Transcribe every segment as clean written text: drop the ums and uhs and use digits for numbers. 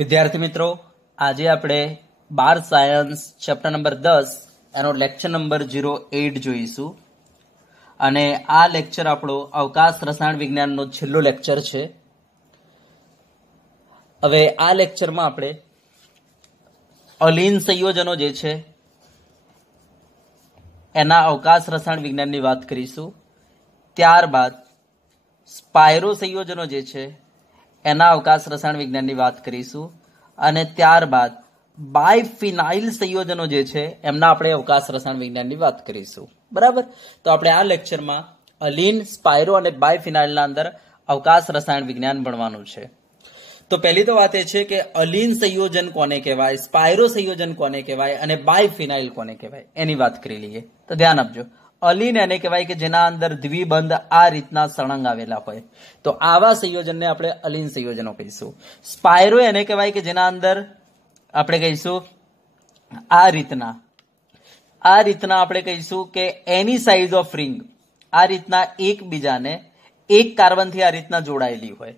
વિદ્યાર્થી મિત્રો, આજે આપણે 12 સાયન્સ ચેપ્ટર નંબર 10 એનો લેક્ચર નંબર 08 જોઈશું. અને આ લેક્ચર આપણો અવકાશ રસાયણ વિજ્ઞાનનો છેલ્લો લેક્ચર છે. હવે આ લેક્ચરમાં આપણે અલીન સંયોજનો જે છે એના અવકાશ રસાયણ વિજ્ઞાનની વાત કરીશું. ત્યારબાદ સ્પાયરો સંયોજનો જે છે એના અવકાશ રસાયણ વિજ્ઞાનની વાત કરીશું. અને ત્યારબાદ બાયફિનાઇલ સંયોજનો જે છે એમના આપણે અવકાશ રસાયણ વિજ્ઞાનની વાત કરીશું. બરાબર. તો આપણે આ લેક્ચરમાં અલીન, સ્પાયરો અને બાયફિનાઇલના અંદર અવકાશ રસાયણ વિજ્ઞાન ભણવાનું છે. તો પહેલી તો વાત એ છે કે અલીન સંયોજન કોને કહેવાય, સ્પાયરો સંયોજન કોને કહેવાય અને બાયફિનાઇલ કોને કહેવાય એની વાત કરી લઈએ. તો ધ્યાન આપજો. અલીન એને કહેવાય કે જેના અંદર દ્વિબંધ આ રીતના સળંગ આવેલા હોય, તો આવા સંયોજનને આપણે અલીન સંયોજનો કહીશું. સ્પાયરો એને કહેવાય કે જેના અંદર આપણે કહીશું આ રીતના આપણે કહીશું કે એની સાઇઝ ઓફ રિંગ આ રીતના એકબીજાને એક કાર્બનથી આ રીતના જોડાયેલી હોય,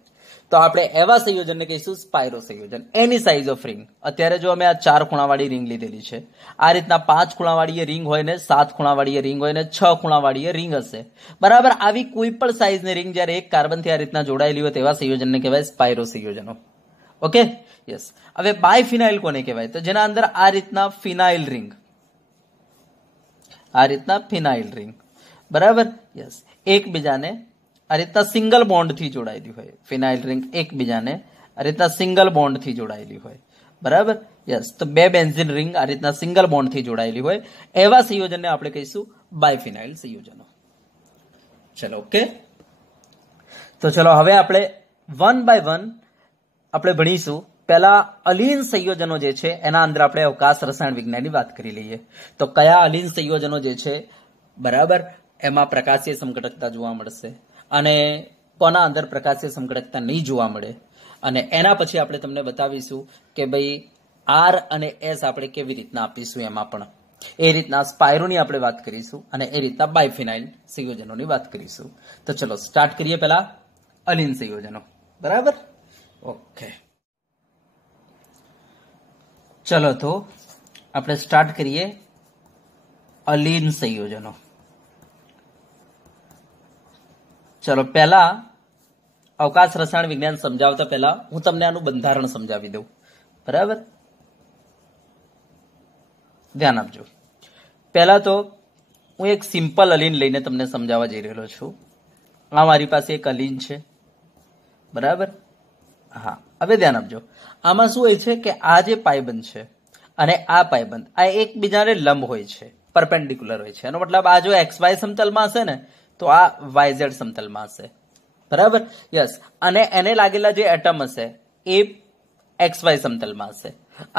તો આપણે એવા સંયોજનને કહીશું સ્પાયરો સંયોજન. એની સાઇઝ ઓફ રિંગ. અત્યારે જો અમે આ 4 ખૂણાવાળી રિંગ લીધેલી છે, આ રીતના 5 ખૂણાવાળી રિંગ હોય ને 7 ખૂણાવાળી રિંગ હોય ને 6 ખૂણાવાળી રિંગ હશે. બરાબર. આવી કોઈ પણ સાઇઝની રિંગ જ્યારે એક કાર્બનથી આ રીતના જોડાયેલી હોય તેવા સંયોજનને કહેવાય સ્પાયરો સંયોજનો. Okay, yes. હવે બાયફિનાઇલ કોને કહેવાય? તો જેના અંદર આ રીતના ફિનાઇલ રિંગ, બરાબર, યસ, એકબીજાને આ રીતના સિંગલ બોન્ડથી જોડાયેલી હોય. ફિનાઇલ રિંગ એકબીજાને આ રીતના સિંગલ બોન્ડથી જોડાયેલી હોય. બરાબર, યસ. તો બે બેન્ઝીન રિંગ આ રીતના સિંગલ બોન્ડથી જોડાયેલી હોય, એવા સંયોજનને આપણે કહીશું બાયફિનાઇલ સંયોજનો. ચલો, ઓકે. તો ચલો હવે આપણે વન બાય વન આપણે ભણીશું. પહેલા અલીન સંયોજનો જે છે એના અંદર આપણે અવકાશ રસાયણ વિજ્ઞાનની વાત કરી લઈએ. તો કયા અલીન સંયોજનો જે છે, બરાબર, એમાં પ્રકાશીય સમઘટકતા જોવા મળશે અને કોના અંદર પ્રકાશીય સમઘટકતા નહીં જોવા મળે. અને એના પછી આપણે તમને બતાવીશું કે ભાઈ આર અને એસ આપણે કેવી રીતના આપીશું. એમાં પણ એ રીતના સ્પાયરોની આપણે વાત કરીશું અને એ રીતના બાયફિનાઇલ સંયોજનોની વાત કરીશું. તો ચલો સ્ટાર્ટ કરીએ પહેલા અલીન સંયોજનો. બરાબર, ઓકે. ચલો તો આપણે સ્ટાર્ટ કરીએ અલીન સંયોજનો. ચલો પહેલા અવકાશ રસાયણ વિજ્ઞાન સમજાવતા પહેલા હું તમને આનું બંધારણ સમજાવી દઉં. બરાબર, ધ્યાન આપજો. પહેલા તો હું એક સિમ્પલ અલીન લઈને તમને સમજાવવા જઈ રહેલો છું. આ મારી પાસે એક અલીન છે, બરાબર. હા, હવે ધ્યાન આપજો. આમાં શું હોય છે કે આ જે પાયબંધ છે અને આ પાયબંધ આ એકબીજાને લંબ હોય છે, પરપેન્ડિક્યુલર હોય છે. એનો મતલબ આ જો XY સમતલમાં હશે ને તો આ YZ સમતલમાં હશે. બરાબર, યસ. અને એને લાગેલા જે એટમ હશે એ XY સમતલમાં હશે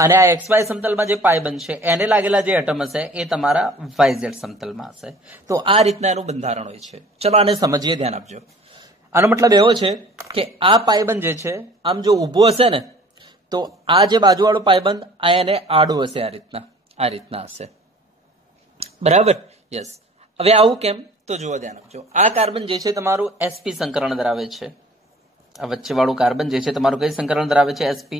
અને આ XY સમતલમાં જે પાયબંધ છે એને લાગેલા જે એટમ હશે એ તમારા YZ સમતલમાં હશે. તો આ રીતના એનું બંધારણ હોય છે. ચલો આને સમજીએ, ધ્યાન આપજો. આનો મતલબ એવો છે કે આ પાયબંધ જે છે આમ જો ઊભો હશે ને તો આ જે બાજુવાળો પાયબંધ આ એને આડો હશે, આ રીતના હશે. બરાબર, યસ. હવે આવું કેમ? તો જુઓ, ધ્યાન આપજો. આ કાર્બન જે છે તમારું sp સંકરણ ધરાવે છે. આ વચ્ચેવાળું કાર્બન જે છે તમારું કઈ સંકરણ ધરાવે છે? sp.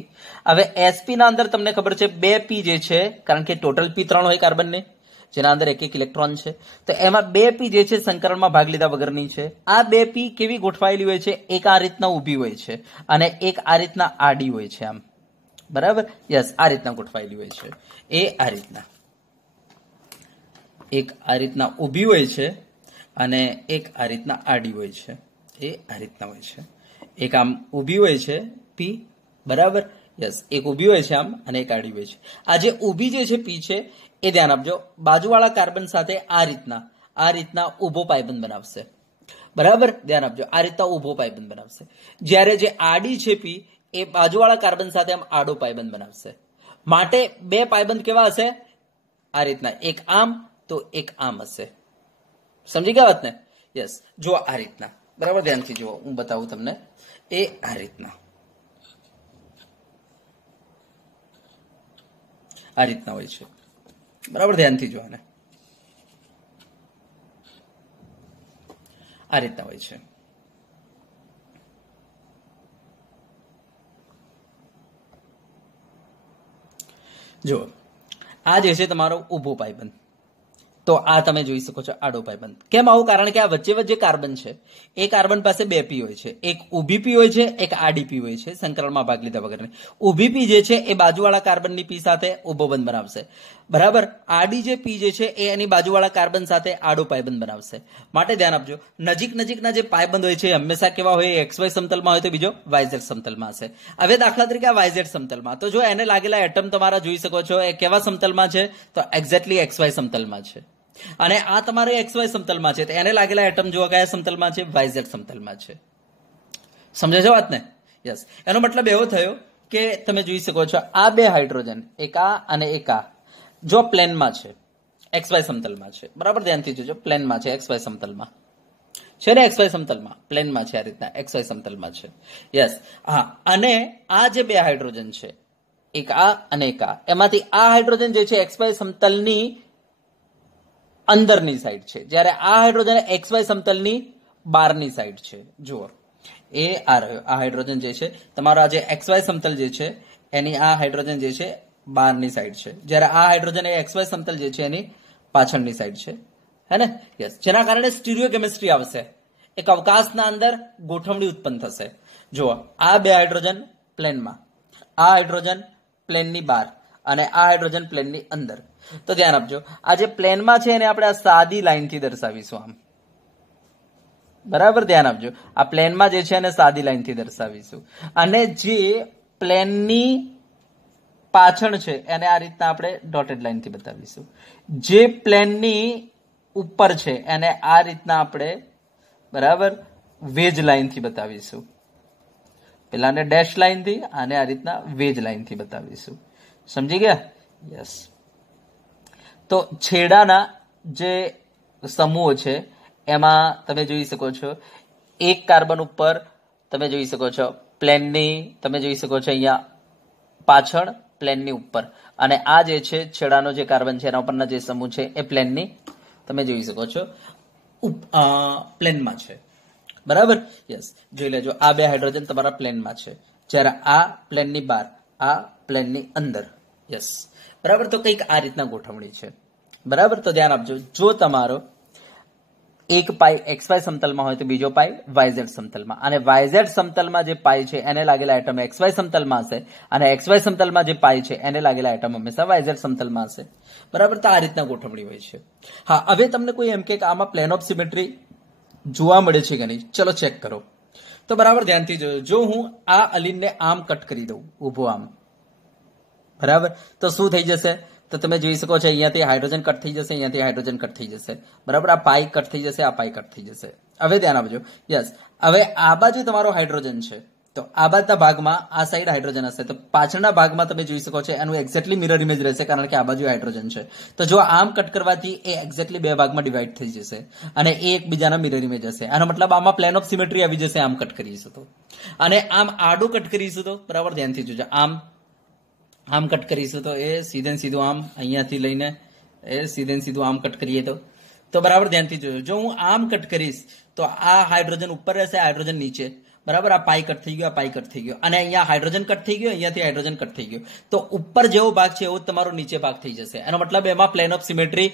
હવે sp ના અંદર તમને ખબર છે 2p જે છે, કારણ કે ટોટલ p 3 હોય કાર્બનને, જેના અંદર એક ઇલેક્ટ્રોન છે, તો એમાં 2p જે છે સંકરણમાં ભાગ લીધા વગરની છે. આ 2p કેવી ગોઠવાયેલી હોય છે? એક આ રીતના ઊભી હોય છે અને એક આ રીતના આડી હોય છે, આમ. બરાબર, યસ, આ રીતના ગોઠવાયેલી હોય છે. એ આ રીતના એક આ રીતના ઊભી હોય છે અને એક આ રીતના આડી હોય છે. એ આ રીતના હોય છે. એક આમ ઊભી હોય છે પી, બરાબર, યસ, એક ઊભી હોય છે આમ અને એક આડી હોય છે. આ જે ઊભી જે છે પી છે એ ધ્યાન આપજો, બાજુવાળા કાર્બન સાથે આ રીતના ઊભો પાયબંધ બનાવશે. બરાબર, ધ્યાન આપજો, આ રીતના ઊભો પાયબંધ બનાવશે. જ્યારે જે આડી છે પી એ બાજુવાળા કાર્બન સાથે આમ આડો પાયબંધ બનાવશે. માટે બે પાયબંધ કેવા હશે? આ રીતના, એક આમ તો એક આમ હશે. સમજી ગયા વાત ને? યસ. જો આ રીતના, બરાબર, ધ્યાનથી જુઓ, હું બતાવું તમને. એ આ રીતના હોય છે. બરાબર, ધ્યાનથી જુઓ. આને આ રીતના હોય છે. જો આ જે છે તમારો ઊભો પાયબંધ, તો આ તમે જોઈ શકો છો આડો પાયબંધ. કેમ આવું? કારણ કે આ વચ્ચે વચ્ચે કાર્બન છે. એ કાર્બન પાસે બે પી હોય છે, એક ઊભી પી હોય છે, એક આડી પી હોય છે, સંકલનમાં ભાગ લીધા વગરની. ઊભી પી જે છે એ બાજુવાળા કાર્બનની પી સાથે ઊભો બંધ બનાવશે, બરાબર. આડી જે પી જે છે એ એની બાજુવાળા કાર્બન સાથે આડો પાયબંધ બનાવશે. માટે ધ્યાન આપજો, નજીક નજીકના જે પાયબંધ હોય છે એ હંમેશા કેવા હોય? એક્સ વાય સમતલમાં હોય તો બીજો વાયઝેડ સમતલમાં હશે. હવે દાખલા તરીકે આ વાયઝેડ સમતલમાં, તો જો એને લાગેલા એટમ તમારા જોઈ શકો છો એ કેવા સમતલમાં છે? તો એક્ઝેક્ટલી એક્સ વાય સમતલમાં છે. અને આ તમારે એક્સ વાય સમતલમાં છે, તો એને લાગેલા એટમ જો કયા સમતલમાં છે? વાયઝેડ સમતલમાં છે. સમજે છે વાત ને? યસ. એનો મતલબ એવો થયો કે તમે જોઈ શકો છો આ બે હાઇડ્રોજન, એક આ અને એક આ, જો પ્લેનમાં છે, એક્સ વાય સમતલમાં છે, બરાબર. ધ્યાનથી જોજો, પ્લેનમાં છે, એક્સ વાય સમતલમાં છે ને, એક્સ વાય સમતલમાં પ્લેનમાં છે, આ રીતના એક્સ વાય સમતલમાં છે. યસ. હા, અને આ જે બે હાઇડ્રોજન છે, એક આ અને એક આ, એમાંથી આ હાઇડ્રોજન જે છે એક્સ વાય સમતલની અંદરની સાઈડ છે, જ્યારે આ હાઇડ્રોજન એક્સ વાય સમતલની બહારની સાઈડ છે. જુઓ, એ આ રહ્યો આ હાઇડ્રોજન જે છે તમારો, આ જે એક્સ વાય સમતલ જે છે એની આ હાઇડ્રોજન જે છે બહારની સાઈડ છે, જ્યારે આ હાઇડ્રોજન એ એક્સ વાય સમતલ જે છે એની પાછળની સાઈડ છે, હે ને? યસ. જેના કારણે સ્ટીરિયો કેમિસ્ટ્રી આવશે, એક અવકાશના અંદર ગોઠવણી ઉત્પન્ન થશે. જુઓ, આ બે હાઇડ્રોજન પ્લેનમાં, આ હાઇડ્રોજન પ્લેનની બહાર અને આ હાઇડ્રોજન પ્લેનની અંદર. તો ધ્યાન આપજો, આ જે પ્લેનમાં છે એને આપણે આ સાદી લાઈનથી દર્શાવીશું આમ, બરાબર. ધ્યાન આપજો, આ પ્લેનમાં જે છે એને સાદી લાઈનથી દર્શાવીશું, અને જે પ્લેનની પાછળ છે એને આ રીતના આપણે ડોટેડ લાઈનથી બતાવીશું. જે પ્લેનની ઉપર છે એને આ રીતના આપણે, બરાબર, વેજ લાઈનથી બતાવીશું. પેલાને ડેશ લાઈનથી અને આ રીતના વેજ લાઈનથી બતાવીશું. સમજી ગયા? યસ. તો છેડાના જે સમૂહો છે એમાં તમે જોઈ શકો છો એક કાર્બન ઉપર તમે જોઈ શકો છો પ્લેનની, તમે જોઈ શકો છો અહીંયા પાછળ પ્લેનની ઉપર, અને આ જે છે છેડાનો જે કાર્બન છે એના ઉપરના જે સમૂહ છે એ પ્લેનની તમે જોઈ શકો છો પ્લેનમાં છે, બરાબર. યસ. જોઈ લેજો, આ બે હાઇડ્રોજન તમારા પ્લેનમાં છે, જ્યારે આ પ્લેનની બહાર, આ પ્લેનની અંદર. યસ, બરાબર. તો કંઈક આ રીતના ગોઠવણી છે, બરાબર. તો ધ્યાન આપજો, જો તમારો એક પાઈ એક્સ વાય સમતલમાં હોય તો બીજો પાઈ વાયઝેડ સમતલમાં, અને વાયઝેડ સમતલમાં જે પાઈ છે એને લાગેલા એટમ એક્સ વાય સમતલમાં હશે, અને એક્સ વાય સમતલમાં જે પાઈ છે એને લાગેલા એટમ હંમેશા વાયઝેડ સમતલમાં હશે, બરાબર. તો આ રીતના ગોઠવણી હોય છે. હા, હવે તમને કોઈ એમ કે આમાં પ્લેન ઓફ સિમેટ્રી જોવા મળે છે કે નહીં, ચલો ચેક કરો. તો બરાબર ધ્યાનથી જોજો, જો હું આ અલીનને આમ કટ કરી દઉં, ઊભો આમ, બરાબર, તો શું થઈ જશે? તો તમે જોઈ શકો છો અહીંયાથી હાઇડ્રોજન કટ થઈ જશે, અહીંયાથી હાઇડ્રોજન કટ થઈ જશે, બરાબર. આ પાઈ કટ થઈ જશે, આ પાઈ કટ થઈ જશે. હવે ધ્યાન આપજો. યસ. હવે આ બાજુ તમારો હાઇડ્રોજન છે, તો આ બાજુના ભાગમાં આ સાઈડ હાઇડ્રોજન હશે, તો પાછળના ભાગમાં તમે જોઈ શકો છો એનું એક્ઝેક્ટલી મિરર ઇમેજ રહેશે, કારણ કે આ બાજુ હાઇડ્રોજન છે. તો જો આમ કટ કરવાથી એ એક્ઝેક્ટલી બે ભાગમાં ડિવાઈડ થઈ જશે અને એ એકબીજાના મિરર ઇમેજ હશે. આનો મતલબ આમાં પ્લેન ઓફ સિમેટ્રી આવી જશે આમ કટ કરીશું તો, અને આમ આડું કટ કરીશું તો, બરાબર. ધ્યાનથી જોજો, આમ કટ કરીશું તો એ સીધે સીધું આમ અહીંયાથી લઈને એ સીધે સીધું આમ કટ કરીએ તો બરાબર ધ્યાનથી જોજો, જો હું આમ કટ કરીશ તો આ હાઇડ્રોજન ઉપર રહેશે, હાઇડ્રોજન નીચે, બરાબર. આ પાઈ કટ થઈ ગયો, આ પાઈ કટ થઈ ગયો, અને અહીંયા હાઇડ્રોજન કટ થઈ ગયો, અહીંયાથી હાઇડ્રોજન કટ થઈ ગયો, તો ઉપર જેવો ભાગ છે એવો તમારો નીચે ભાગ થઈ જશે. એનો મતલબ એમાં પ્લેન ઓફ સિમેટ્રી,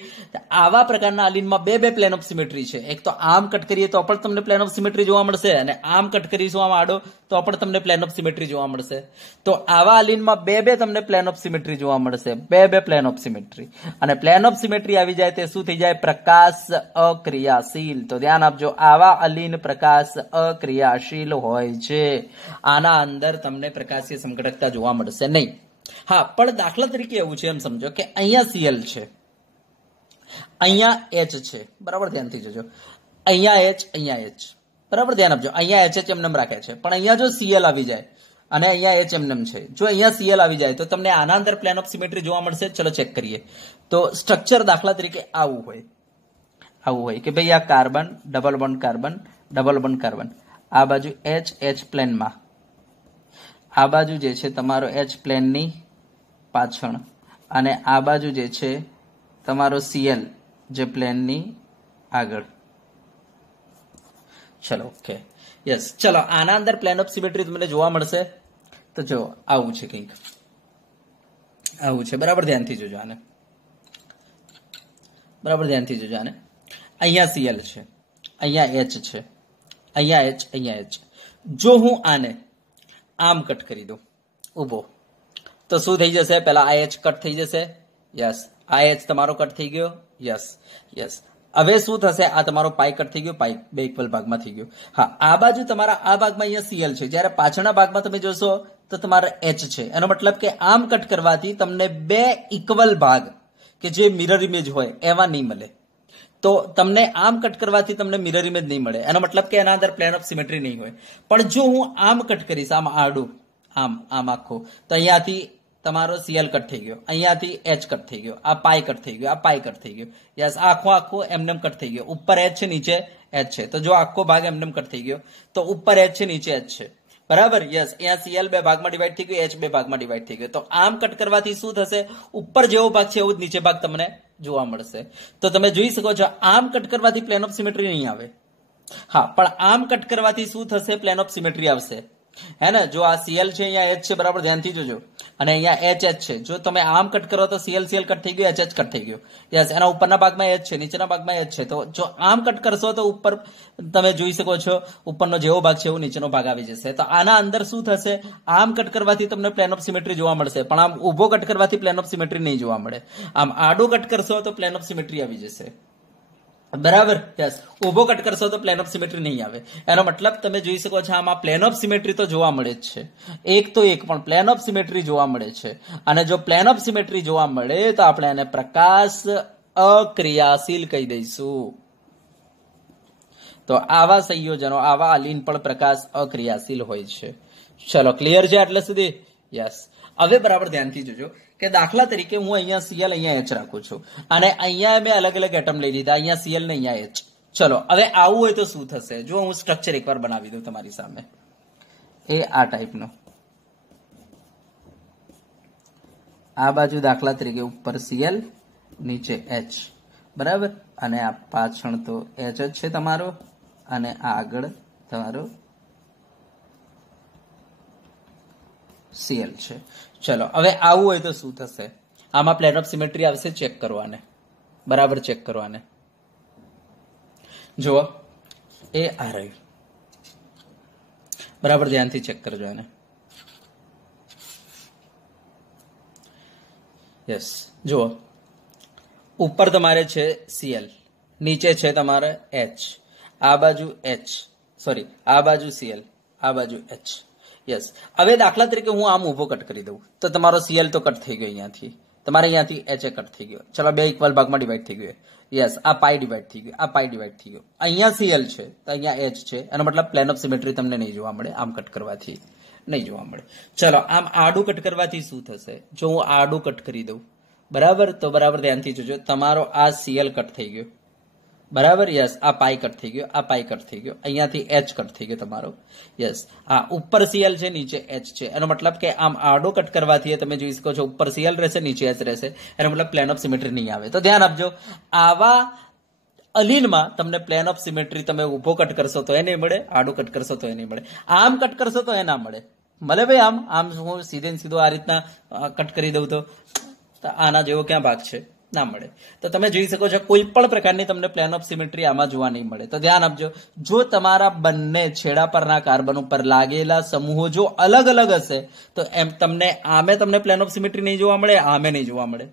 આવા પ્રકારના અલીનમાં બે પ્લેન ઓફ સિમેટ્રી છે. એક તો આમ કટ કરીએ તો પણ તમને પ્લેન ઓફ સિમેટ્રી જોવા મળશે, અને આમ કટ કરીશું આમ આડો તો પણ તમને પ્લેન ઓફ સિમેટ્રી જોવા મળશે. તો આવા અલીનમાં બે તમને પ્લેન ઓફ સિમેટ્રી જોવા મળશે, બે પ્લેન ઓફ સિમેટ્રી. અને પ્લેન ઓફ સિમેટ્રી આવી જાય તે શું થઈ જાય? પ્રકાશ અક્રિયાશીલ. તો ધ્યાન આપજો, આવા અલીન પ્રકાશ અક્રિયાશીલ હોય છે. આના અંદર તમને પ્રકાશીય સમઘટકતા જોવા મળશે નહીં. હા, પણ દાખલા તરીકે એવું છે, એમ સમજો કે અહીંયા Cl છે, અહીંયા H છે, બરાબર. ધ્યાનથી જોજો, અહીંયા H, અહીંયા H, બરાબર. ધ્યાન આપજો, અહીંયા H એમને રાખ્યા છે, પણ અહીંયા જો Cl આવી જાય અને અહીંયા H એમને છે, જો અહીંયા Cl આવી જાય તો તમને આના અંદર પ્લેન ઓફ સિમેટ્રી જોવા મળશે. ચલો ચેક કરીએ. તો સ્ટ્રક્ચર દાખલા તરીકે આવું હોય કે ભાઈ આ carbon, double bond carbon, double bond carbon, આ બાજુ H પ્લેનમાં, આ બાજુ જે છે તમારો H પ્લેનની પાછળ, અને આ બાજુ જે છે તમારો Cl જે પ્લેનની આગળ. ચલો ઓકે, યસ. ચલો આના અંદર પ્લેન ઓફ સિમેટ્રી તમને જોવા મળશે. તો જો આવું છે કંઈક, આવું છે, બરાબર ધ્યાનથી જોજો આને, બરાબર ધ્યાનથી જોજો આને. અહીંયા સીએલ છે, અહીંયા એચ છે, અહીંયા એચ, અહીંયા એચ. જો હું આને આમ કટ કરી દઉં ઉભો, તો શું થઈ જશે? પેલા આ એચ કટ થઈ જશે. યસ, આ એચ તમારો કટ થઈ ગયો. Yes yes. હવે શું થશે? આ તમારો પાઈ કટ થઈ ગયો, પાઈ બે ઇક્વલ ભાગમાં થઈ ગયો. હા, આ બાજુ તમારા આ ભાગમાં અહીંયા સીએલ છે, જ્યારે પાછળના ભાગમાં તમે જોશો તો તમારા એચ છે. એનો મતલબ કે આમ કટ કરવાથી તમને બે ઇક્વલ ભાગ કે જે મિરર ઇમેજ હોય એવા નહીં મળે. તો તમને આમ કટ કરવાથી તમને મિરર ઇમેજ નહીં મળે. એનો મતલબ કે એના અંદર પ્લેન ઓફ સિમેટ્રી નહીં હોય. પણ જો હું આમ કટ કરીશ, આમ આડું, આમ આમ આખો, તો અહીંયાથી તમારો સીએલ કટ થઈ ગયો, અહીંયાથી એચ કટ થઈ ગયો, આ પાઈ કટ થઈ ગયો, આ પાઈ કટ થઈ ગયો. યસ, આખો આખો એમનેમ કટ થઈ ગયો. ઉપર એચ છે, નીચે એચ છે. તો જો આખો ભાગ એમનેમ કટ થઈ ગયો, તો ઉપર એચ છે, નીચે એચ છે. બરાબર. યસ, અહીંયા સીએલ બે ભાગમાં ડિવાઈડ થઈ ગયો, એચ બે ભાગમાં ડિવાઈડ થઈ ગયો. તો આમ કટ કરવાથી શું થશે? ઉપર જેવો ભાગ છે એવું જ નીચે ભાગ તમને જોવા મળશે. તો તમે જોઈ શકો છો, આમ કટ કરવાથી પ્લેન ઓફ સિમેટ્રી નહીં આવે. હા, પણ આમ કટ કરવાથી શું થશે? પ્લેન ઓફ સિમેટ્રી આવશે. હે ને? જો આ સીએલ છે, અહીંયા એચ છે, બરાબર ધ્યાનથી જોજો, અને અહીંયા એચ એચ છે. જો તમે આમ કટ કરો તો સીએલ સીએલ કટ થઈ ગયો, એચ એચ કટ થઈ ગયો. યસ, એના ઉપરના ભાગમાં એચ છે, નીચેના ભાગમાં એચ છે. તો જો આમ કટ કરશો તો ઉપર તમે જોઈ શકો છો, ઉપરનો જેવો ભાગ છે એવો નીચેનો ભાગ આવી જશે. તો આના અંદર શું થશે? આમ કટ કરવાથી તમને પ્લેન ઓફ સિમેટ્રી જોવા મળશે, પણ આમ ઉભો કટ કરવાથી પ્લેન ઓફ સિમેટ્રી નહીં જોવા મળે. આમ આડો કટ કરશો તો પ્લેન ઓફ સિમેટ્રી આવી જશે. બરાબર. યસ, ઉભો કટ કરશો તો પ્લેન ઓફ સિમેટ્રી નહીં આવે. એનો મતલબ તમે જોઈ શકો છો, આમાં પ્લેન ઓફ સિમેટ્રી તો જોવા મળે જ છે, એક તો એક, પણ પ્લેન ઓફ સિમેટ્રી જોવા મળે છે. અને જો પ્લેન ઓફ સિમેટ્રી જોવા મળે તો આપણે એને પ્રકાશ અક્રિયાશીલ કહી દઈશું. તો આવા સંયોજનો, આવા અલીન પણ પ્રકાશ અક્રિયાશીલ હોય છે. ચલો, ક્લિયર છે આટલે સુધી? યસ. હવે બરાબર ધ્યાનથી જોજો કે દાખલા તરીકે હું અહીંયા સીએલ, અહીંયા એચ રાખું છું, અને અહીંયા મેં અલગ અલગ એટમ લઈ લીધા, અહીંયા સીએલ ને અહીંયા એચ. ચલો, હવે આવું હોય તો શું થશે? જો હું સ્ટ્રક્ચર એકવાર બનાવી દઉં તમારી સામે, એ આ ટાઈપનું. આ બાજુ દાખલા તરીકે ઉપર સીએલ, નીચે એચ, બરાબર. અને આ પાછળ તો એચ જ છે તમારો, અને આ આગળ તમારો સીએલ છે. ચલો, હવે આવું હોય તો શું થશે? આમાં પ્લેન ઓફ સિમેટ્રી આવશે. ચેક કરવાને, બરાબર ચેક કરવાને. જુઓ, એ આ રહ્યું, બરાબર ધ્યાનથી ચેક કરજો એને. યસ, જુઓ, ઉપર તમારે છે સીએલ, નીચે છે તમારે એચ, આ બાજુ એચ, સોરી આ બાજુ સીએલ, આ બાજુ એચ. યસ, હવે દાખલા તરીકે હું આમ ઉભો કટ કરી દઉં તો તમારો સીએલ તો કટ થઈ ગયો, અહીંયાથી તમારે અહીંયાથી એચ એ કટ થઈ ગયો. ચલો, બે ઇક્વલ ભાગમાં ડિવાઈડ થઈ ગયો. યસ, આ પાઈ ડિવાઈડ થઈ ગયો, આ પાઈ ડિવાઈડ થઈ ગયો. અહીંયા સીએલ છે તો અહીંયા એચ છે. એનો મતલબ પ્લેન ઓફ સિમેટ્રી તમને નહીં જોવા મળે, આમ કટ કરવાથી નહીં જોવા મળે. ચલો, આમ આડું કટ કરવાથી શું થશે? જો હું આડું કટ કરી દઉં, બરાબર, તો બરાબર ધ્યાનથી જોજો, તમારો આ સીએલ કટ થઈ ગયો, બરાબર. યસ, આ પાઈ કટ થઈ ગયો, આ પાઈ કટ થઈ ગયો, અહીંયાથી એચ કટ થઈ ગયો તમારો. યસ, આ ઉપર સીએલ છે, નીચે એચ છે. એનો મતલબ કે આમ આડો કટ કરવાથી તમે જોઈ શકો છો, ઉપર સીએલ રહેશે, નીચે એચ રહેશે. એનો મતલબ પ્લેન ઓફ સિમેટ્રી નહીં આવે. તો ધ્યાન આપજો, આવા અલીનમાં તમને પ્લેન ઓફ સિમેટ્રી તમે ઉભો કટ કરશો તો એ નહીં મળે, આડો કટ કરશો તો એ નહીં મળે, આમ કટ કરશો તો એ ના મળે. મળે ભાઈ? આમ આમ હું સીધે સીધો આ રીતના કટ કરી દઉં તો આના જેવો ક્યાં ભાગ છે? ના મળે. તો તમે જોઈ શકો છો, કોઈ પણ પ્રકારની તમને પ્લેન ઓફ સિમેટ્રી આમાં જોવા નહીં મળે. તો ધ્યાન આપજો, જો તમારા બંને છેડા પરના કાર્બન ઉપર લાગેલા સમૂહો જો અલગ અલગ હશે તો એમ તમને પ્લેન ઓફ સિમેટ્રી નહીં જોવા મળે, આમે નહીં જોવા મળે,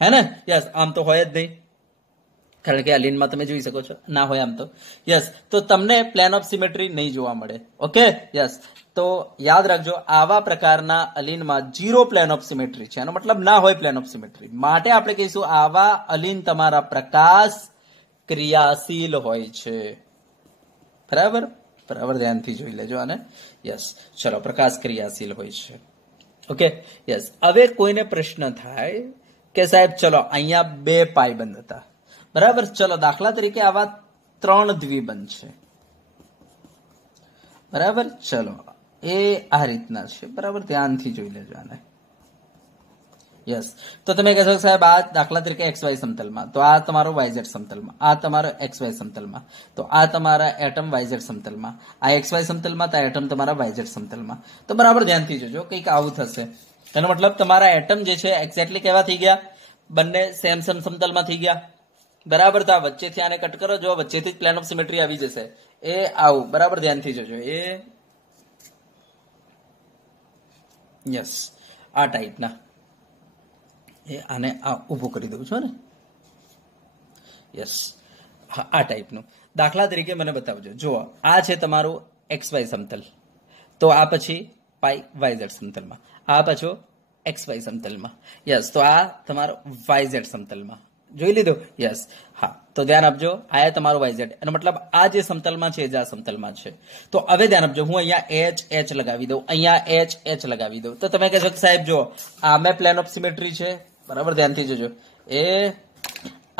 હે ને? યસ, આમ તો હોય જ નહીં, કારણ કે અલીનમાં તમે જોઈ શકો છો ના હોય આમ તો. યસ, તો તમને પ્લેન ઓફ સિમેટ્રી નહીં જોવા મળે. Okay, yes. તો યાદ રાખજો, આવા પ્રકારના અલીનમાં ઝીરો પ્લેન ઓફ સિમેટ્રી છે, એનો મતલબ ના હોય પ્લેન ઓફ સિમેટ્રી. માટે આપણે કહીશું આવા અલીન તમારા પ્રકાશ ક્રિયાશીલ હોય છે. બરાબર, બરાબર ધ્યાનથી જોઈ લેજો આને. યસ, ચલો, પ્રકાશ ક્રિયાશીલ હોય છે. Okay, yes. હવે કોઈને પ્રશ્ન થાય કે સાહેબ ચલો અહીંયા બે પાયબંધ હતા, બરાબર. ચલો, દાખલા તરીકે આવા 3 દ્વિબંધ છે, બરાબર. ચલો, એ આ રીતના છે, બરાબર ધ્યાનથી જોઈ લેજો આને. યસ, તો તમે કહેશો સાહેબ આ દાખલા તરીકે XY સમતલમાં, તો આ તમારો YZ સમતલમાં, આ તમારો XY સમતલમાં, તો આ તમારા એટમ YZ સમતલમાં, આ XY સમતલમાં, તો આ એટમ તમારા YZ સમતલમાં. તો બરાબર ધ્યાનથી જોજો, કંઈક આવું થશે. એનો મતલબ તમારા એટમ જે છે એક્ઝેક્ટલી કેવા થઈ ગયા, બંને સેમ સેમ સમતલમાં થઈ ગયા, બરાબર. તો આ વચ્ચેથી આને કટ કરો, જો વચ્ચેથી જ પ્લેન ઓફ સિમેટ્રી આવી જશે. એ આવું, બરાબર, ધ્યાનથી જોજો. એ યસ, આ ટાઈપના, એ આને આ ઊભું કરી દઉં છું ને, યસ, હા, આ ટાઈપનું. દાખલા તરીકે મને બતાવજો, જુઓ આ છે તમારું એક્સ વાય સમતલ, તો આ પછી પાઈ વાય ઝેડ સમતલમાં, આ પાછો એક્સ વાય સમતલમાં, યસ. તો આ તમારો વાય ઝેડ સમતલમાં જોઈ લીધું, યસ. હા, તો ધ્યાન આપજો, આ તમારું વાય ઝેડ, એનો મતલબ આ જે સમતલમાં છે એ જ આ સમતલમાં છે. તો હવે ધ્યાન આપજો, હું અહીંયા એચ એચ લગાવી દઉં, અહીંયા એચ એચ લગાવી દઉં, તો તમે કહેશો કે સાહેબ જો આમે પ્લેન ઓફ સિમેટ્રી છે, બરાબર, ધ્યાનથી જોજો. એ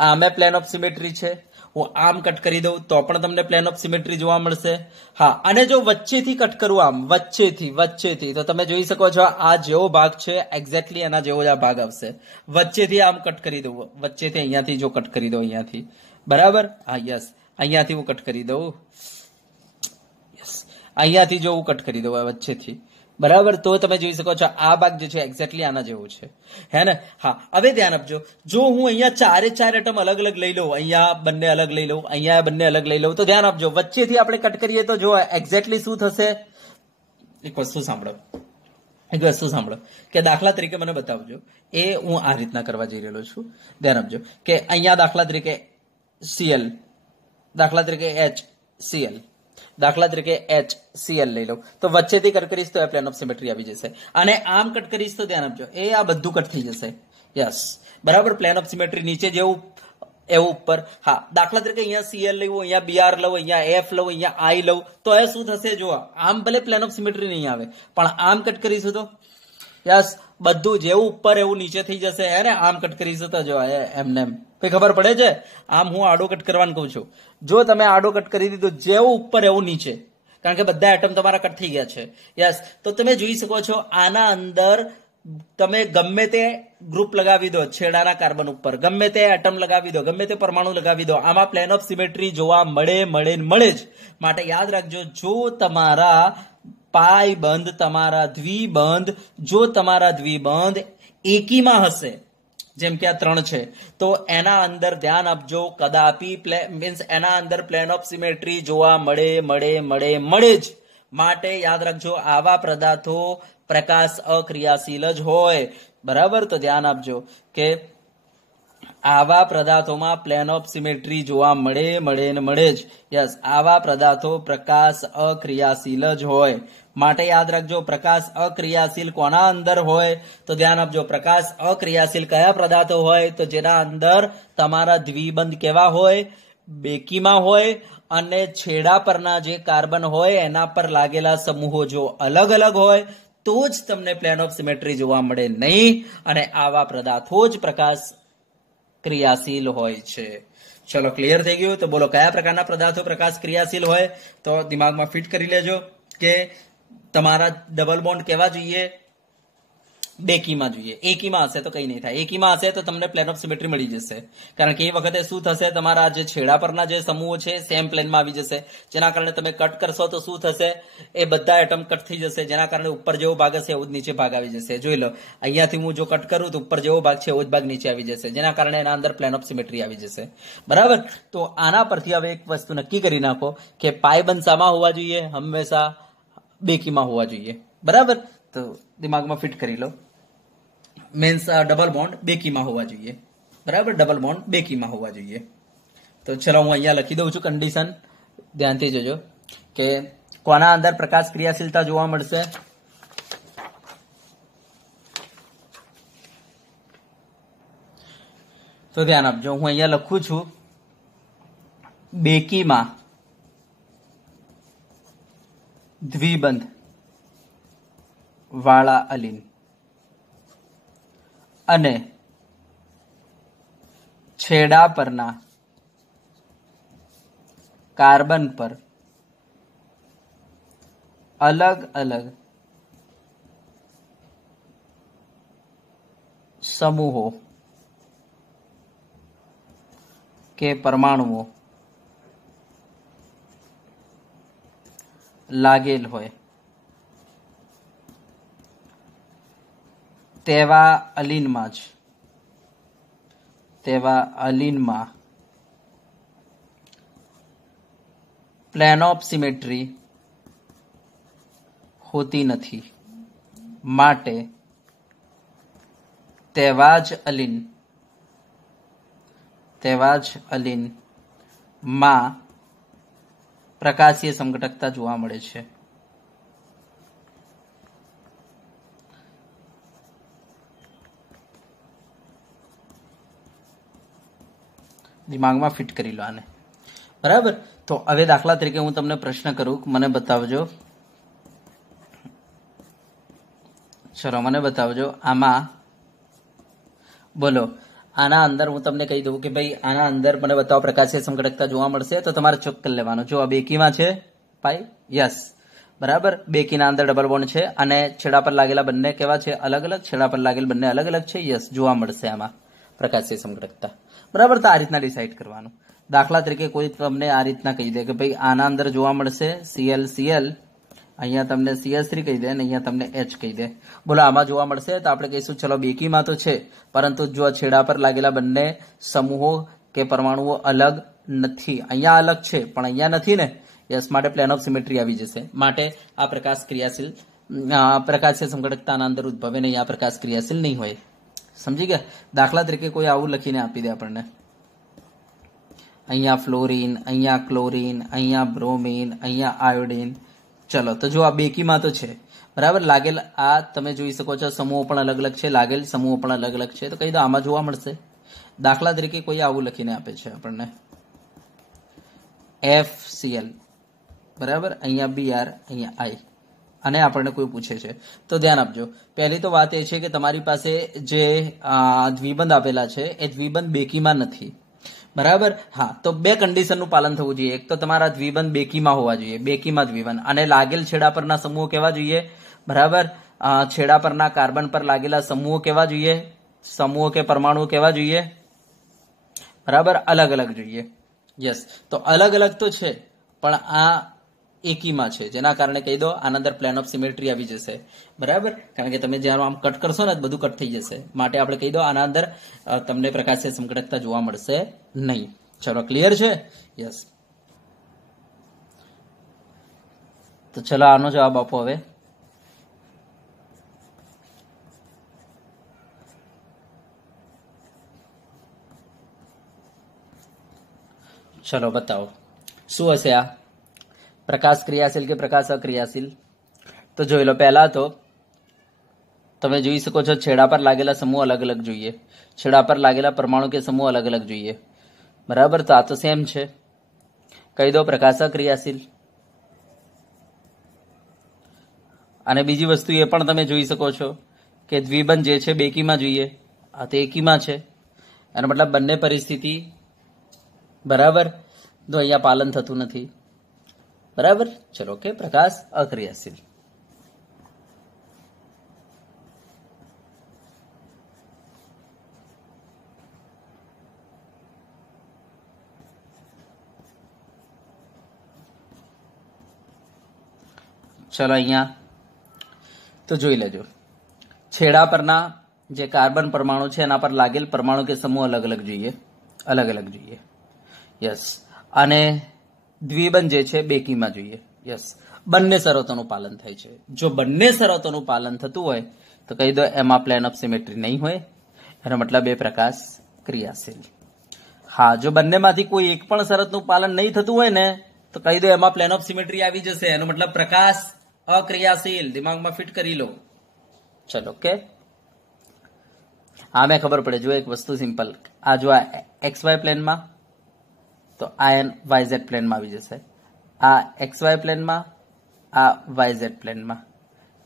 આમે પ્લેન ઓફ સિમેટ્રી છે, હું આમ કટ કરી દઉં તો પણ તમને પ્લેન ઓફ સિમેટ્રી જોવા મળશે. હા, અને જો વચ્ચેથી કટ કરું, આમ વચ્ચેથી, તો તમે જોઈ શકો છો આ જેવો ભાગ છે એક્ઝેક્ટલી એના જેવો જ આ ભાગ આવશે. વચ્ચેથી આમ કટ કરી દઉં, વચ્ચેથી અહીંયાથી જો કટ કરી દઉં, અહીંયાથી, બરાબર, હા, યસ, અહીંયાથી હું કટ કરી દઉં, યસ, અહીંયાથી જો હું કટ કરી દઉં વચ્ચેથી, બરાબર, તો તમે જોઈ શકો છો આ ભાગ જે છે એક્ઝેક્ટલી આના જેવું છે, હે ને. હા, હવે ધ્યાન આપજો, જો હું અહીંયા ચારે ચાર એટમ અલગ અલગ લઈ લઉં, અહીંયા બંને અલગ લઈ લઉં, અહીંયા બંને અલગ લઈ લઉં, તો ધ્યાન આપજો વચ્ચેથી આપણે કટ કરીએ તો જો એક્ઝેક્ટલી શું થશે. એક વસ્તુ સાંભળો, કે દાખલા તરીકે મને બતાવજો, એ હું આ રીતના કરવા જઈ રહેલો છું. ધ્યાન આપજો કે અહીંયા દાખલા તરીકે સીએલ, દાખલા તરીકે એચ સીએલ, દાખલા તરીકે એચ સીએલ લઈ લઉં, તો વચ્ચેથી કટ કરીશ તો એ પ્લેન ઓફ સિમેટ્રી આવી જશે, અને આમ કટ કરીશ તો ધ્યાન આપજો એ આ બધું કટ થઈ જશે, યસ, બરાબર. પ્લેન ઓફ સિમેટ્રી નીચે જેવું એવું ઉપર. હા, દાખલા તરીકે અહીંયા સીએલ લેવું, અહીંયા બીઆર લઉં, અહીંયા એફ લઉં, અહીંયા આઈ લઉં, તો એ શું થશે, જો આમ ભલે પ્લેન ઓફ સિમેટ્રી નહીં આવે, પણ આમ કટ કરીશું તો યસ, બધું જેવું ઉપર એવું નીચે થઈ જશે, હે ને. આમ કટ કરીશું તો જો એમને એમ કઈ ખબર પડે છે. આમ હું આડો કટ કરવાનું કહું છું, જો તમે આડો કટ કરી દીધું, જેવું ઉપર એવું નીચે, કારણ કે બધા એટમ તમારા કટ થઈ ગયા છે, યસ. તો તમે જોઈ શકો છો આના અંદર તમે ગમે તે ગ્રુપ લગાવી દો, છેડાના કાર્બન ઉપર ગમે તે એટમ લગાવી દો, ગમે તે પરમાણુ લગાવી દો, આમાં પ્લેન ઓફ સિમેટ્રી જોવા મળે જ. માટે યાદ રાખજો, જો તમારા પાઈ બંધ, તમારા દ્વિબંધ, જો તમારા દ્વિબંધ એકીમાં હશે, જેમ કે આ 3 છે, તો એના અંદર ધ્યાન આપજો કદાપી મીન્સ એના અંદર પ્લેન ઓફ સિમેટ્રી જોવા મળે જ. માટે યાદ રાખજો આવા પદાર્થો પ્રકાશ અક્રિયાશીલ જ હોય, બરાબર. તો ધ્યાન આપજો કે આવા પદાર્થોમાં પ્લેન ઓફ સિમેટ્રી જોવા મળે જ, યસ. આવા પદાર્થો પ્રકાશ અક્રિયાશીલ જ હોય, માટે યાદ રાખજો પ્રકાશ અક્રિયાશીલ કોના અંદર હોય, તો ધ્યાન આપજો પ્રકાશ અક્રિયાશીલ કયા પદાર્થો હોય, તો જેના અંદર તમારા દ્વિબંધ કેવા હોય, બેકીમાં હોય, અને છેડા પરના જે કાર્બન હોય એના પર લાગેલા સમૂહો જો અલગ અલગ હોય તો જ તમને પ્લેન ઓફ સિમેટ્રી જોવા મળે નહીં, અને આવા પદાર્થો જ પ્રકાશ ક્રિયાશીલ હોય છે. ચલો, ક્લિયર થઈ ગયું. તો બોલો કયા પ્રકારના પદાર્થો પ્રકાશ ક્રિયાશીલ હોય, તો દિમાગમાં ફિટ કરી લેજો કે તમારા ડબલ બોન્ડ કેવા જોઈએ, બેકીમાં જોઈએ. એકીમાં હશે તો કઈ નહીં થાય, એકીમાં હશે તો તમને પ્લેન ઓફ સિમેટ્રી મળી જશે, કારણ કે એ વખતે શું થશે, તમારા જે છેડા પરના જે સમૂહો છે સેમ પ્લેનમાં આવી જશે, જેના કારણે તમે કટ કરશો તો શું થશે, એ બધા એટમ કટ થઈ જશે, જેના કારણે ઉપર જેવો ભાગ હશે એવું જ નીચે ભાગ આવી જશે. જોઈ લો, અહીંયાથી હું જો કટ કરું તો ઉપર જેવો ભાગ છે એવો જ ભાગ નીચે આવી જશે, જેના કારણે એના અંદર પ્લેન ઓફ સિમેટ્રી આવી જશે, બરાબર. તો આના પરથી હવે એક વસ્તુ નક્કી કરી નાખો કે પાઈ બંધ શામાં હોવા જોઈએ, હંમેશા બેકીમાં હોવા જોઈએ, બરાબર. તો દિમાગમાં ફિટ કરી લો, મીન્સ ડબલ બોન્ડ બેકીમાં હોવા જોઈએ, બરાબર, ડબલ બોન્ડ બેકીમાં હોવા જોઈએ. તો ચલો હું અહીંયા લખી દઉં છું કન્ડિશન, ધ્યાનથી જોજો કે કોના અંદર પ્રકાશ ક્રિયાશીલતા જોવા મળશે. તો ધ્યાન આપજો, હું અહીંયા લખું છું બેકીમાં દ્વિબંધ વાળા અલીન અને છેડા પરના કાર્બન પર અલગ અલગ સમૂહો કે પરમાણુઓ લાગેલ હોય તેવા અલીનમાં પ્લેન ઓફ સિમેટ્રી હોતી નથી, માટે તેવા જ અલીનમાં પ્રકાશીય સમઘટકતા જોવા મળે છે. દિમાગમાં ફિટ કરી લો આને. બરાબર. તો હવે દાખલા તરીકે હું તમને પ્રશ્ન કરું, મને બતાવજો. ચલો મને બતાવજો. આમાં બોલો, આના અંદર હું તમને કહી દઉં કે ભાઈ આના અંદર મને બતાવો પ્રકાશીય સમઘટકતા જોવા મળશે, તો તમારે ચોક કરી લેવાનો. જો આ બેકીમાં છે ભાઈ, યસ બરાબર. બેકીના અંદર ડબલ બોન્ડ છે અને છેડા પર લાગેલા બંને કેવા છે? અલગ અલગ. છેડા પર લાગેલ બંને અલગ અલગ છે, યસ જોવા મળશે આમાં પ્રકાશીય સમઘટકતા. બરાબર. તો આ રીતના ડિસાઇડ કરવાનું. દાખલા તરીકે કોઈ તમને આ રીતના કહી દે કે ભાઈ આના અંદર જોવા મળશે Cl, અહીંયા તમને CH3 કહી દે અને અહીંયા તમને H કહી દે. બોલો આમાં જોવા મળશે? તો આપણે કહીશું ચલો બેકીમાં તો છે, પરંતુ જો છેડા પર લાગેલા બંને સમૂહો કે પરમાણુઓ અલગ નથી. અહીંયા અલગ છે પણ અહીંયા નથી ને, યસ. માટે પ્લેન ઓફ સિમેટ્રી આવી જશે. માટે આ પ્રકાશીય સમઘટકતાના અંદર ઉદ્ભવે નહીં, આ પ્રકાશ ક્રિયાશીલ નહીં હોય. સમજી ગયા? દાખલા તરીકે કોઈ આવું લખીને આપી દે આપણને, અહીંયા ફ્લોરિન, અહીંયા ક્લોરિન, અહીંયા બ્રોમિન, અહીંયા આયોડિન. ચલો તો જો આ બેકીમાં તો છે બરાબર. લાગેલ આ તમે જોઈ શકો છો સમૂહો પણ અલગ અલગ છે, લાગેલ સમૂહો પણ અલગ અલગ છે. તો કહી દો આમાં જોવા મળશે. દાખલા તરીકે કોઈ આવું લખીને આપે છે આપણને FCl બરાબર, અહીંયા Br, અહીંયા I, અને આપણને કોઈ પૂછે છે તો ધ્યાન આપજો. પહેલી તો વાત એ છે કે તમારી પાસે જે દ્વિબંધ આપેલા છે એ દ્વિબંધ બેકીમાં નથી. બરાબર. હા, તો બે કન્ડિશનનું પાલન થવું જોઈએ. એક તો તમારા દ્વિબંધ બેકીમાં હોવા જોઈએ, બેકીમાં દ્વિબંધ, અને લાગેલ છેડા પરના સમૂહો કેવા જોઈએ? બરાબર. છેડા પરના કાર્બન પર લાગેલા સમૂહો કેવા જોઈએ? સમૂહો કે પરમાણુઓ કેવા જોઈએ? બરાબર, અલગ અલગ જોઈએ. યસ. તો અલગ અલગ તો છે પણ આ એકીમાં છે, જેના કારણે કહી દો આના અંદર પ્લેન ઓફ સિમેટ્રી આવી જશે. બરાબર. કારણ કે તમે જ્યારે આમ કટ કરશો ને બધું કટ થઈ જશે. માટે આપણે કહી દો આના અંદર તમને પ્રકાશીય સમઘટકતા જોવા મળશે નહીં. ચલો ક્લિયર છે? યસ. તો ચલો આનો જવાબ આપો હવે. ચલો બતાવો શું હશે આ? પ્રકાશ ક્રિયાશીલ કે પ્રકાશ અક્રિયાશીલ? તો જોઈ લો. પહેલા તો તમે જોઈ શકો છો છેડા પર લાગેલા સમૂહ અલગ અલગ જોઈએ, છેડા પર લાગેલા પરમાણુ કે સમૂહ અલગ અલગ જોઈએ. બરાબર. તો આ તો સેમ છે. કહી દો પ્રકાશ અક્રિયાશીલ. અને બીજી વસ્તુ એ પણ તમે જોઈ શકો છો કે દ્વિબંધ જે છે બેકીમાં જોઈએ, આ તો એકીમાં છે. એનો મતલબ બંને પરિસ્થિતિ બરાબર તો અહીંયા પાલન થતું નથી. બરાબર. ચલો કે પ્રકાશ અક્રિયાશીલ. ચલો અહીંયા તો જોઈ લેજો. છેડા પરના જે કાર્બન પરમાણુ છે એના પર લાગેલ પરમાણુ કે સમૂહ અલગ અલગ જોઈએ, અલગ અલગ જોઈએ. યસ. અને દ્વિબંધ જે છે બેકીમાં જોઈએ. યસ. બંને શરતોનું પાલન થાય છે. જો બંને શરતોનું પાલન થતું હોય તો કહી દો એમાં પ્લેન ઓફ સિમેટ્રી નહીં હોય. એનો મતલબ એ પ્રકાશ ક્રિયાશીલ. હા, જો બંનેમાંથી કોઈ એક પણ શરતનું પાલન નહીં થતું હોય ને તો કહી દો એમાં પ્લેન ઓફ સિમેટ્રી આવી જશે. એનો મતલબ પ્રકાશ અક્રિયાશીલ. દિમાગમાં ફિટ કરી લો. ચલો કે હા, મેં ખબર પડે. જો એક વસ્તુ સિમ્પલ, આ જો આ XY પ્લેનમાં તો આ YZ પ્લેનમાં આવી જશે, આ XY પ્લેનમાં, આ YZ પ્લેનમાં.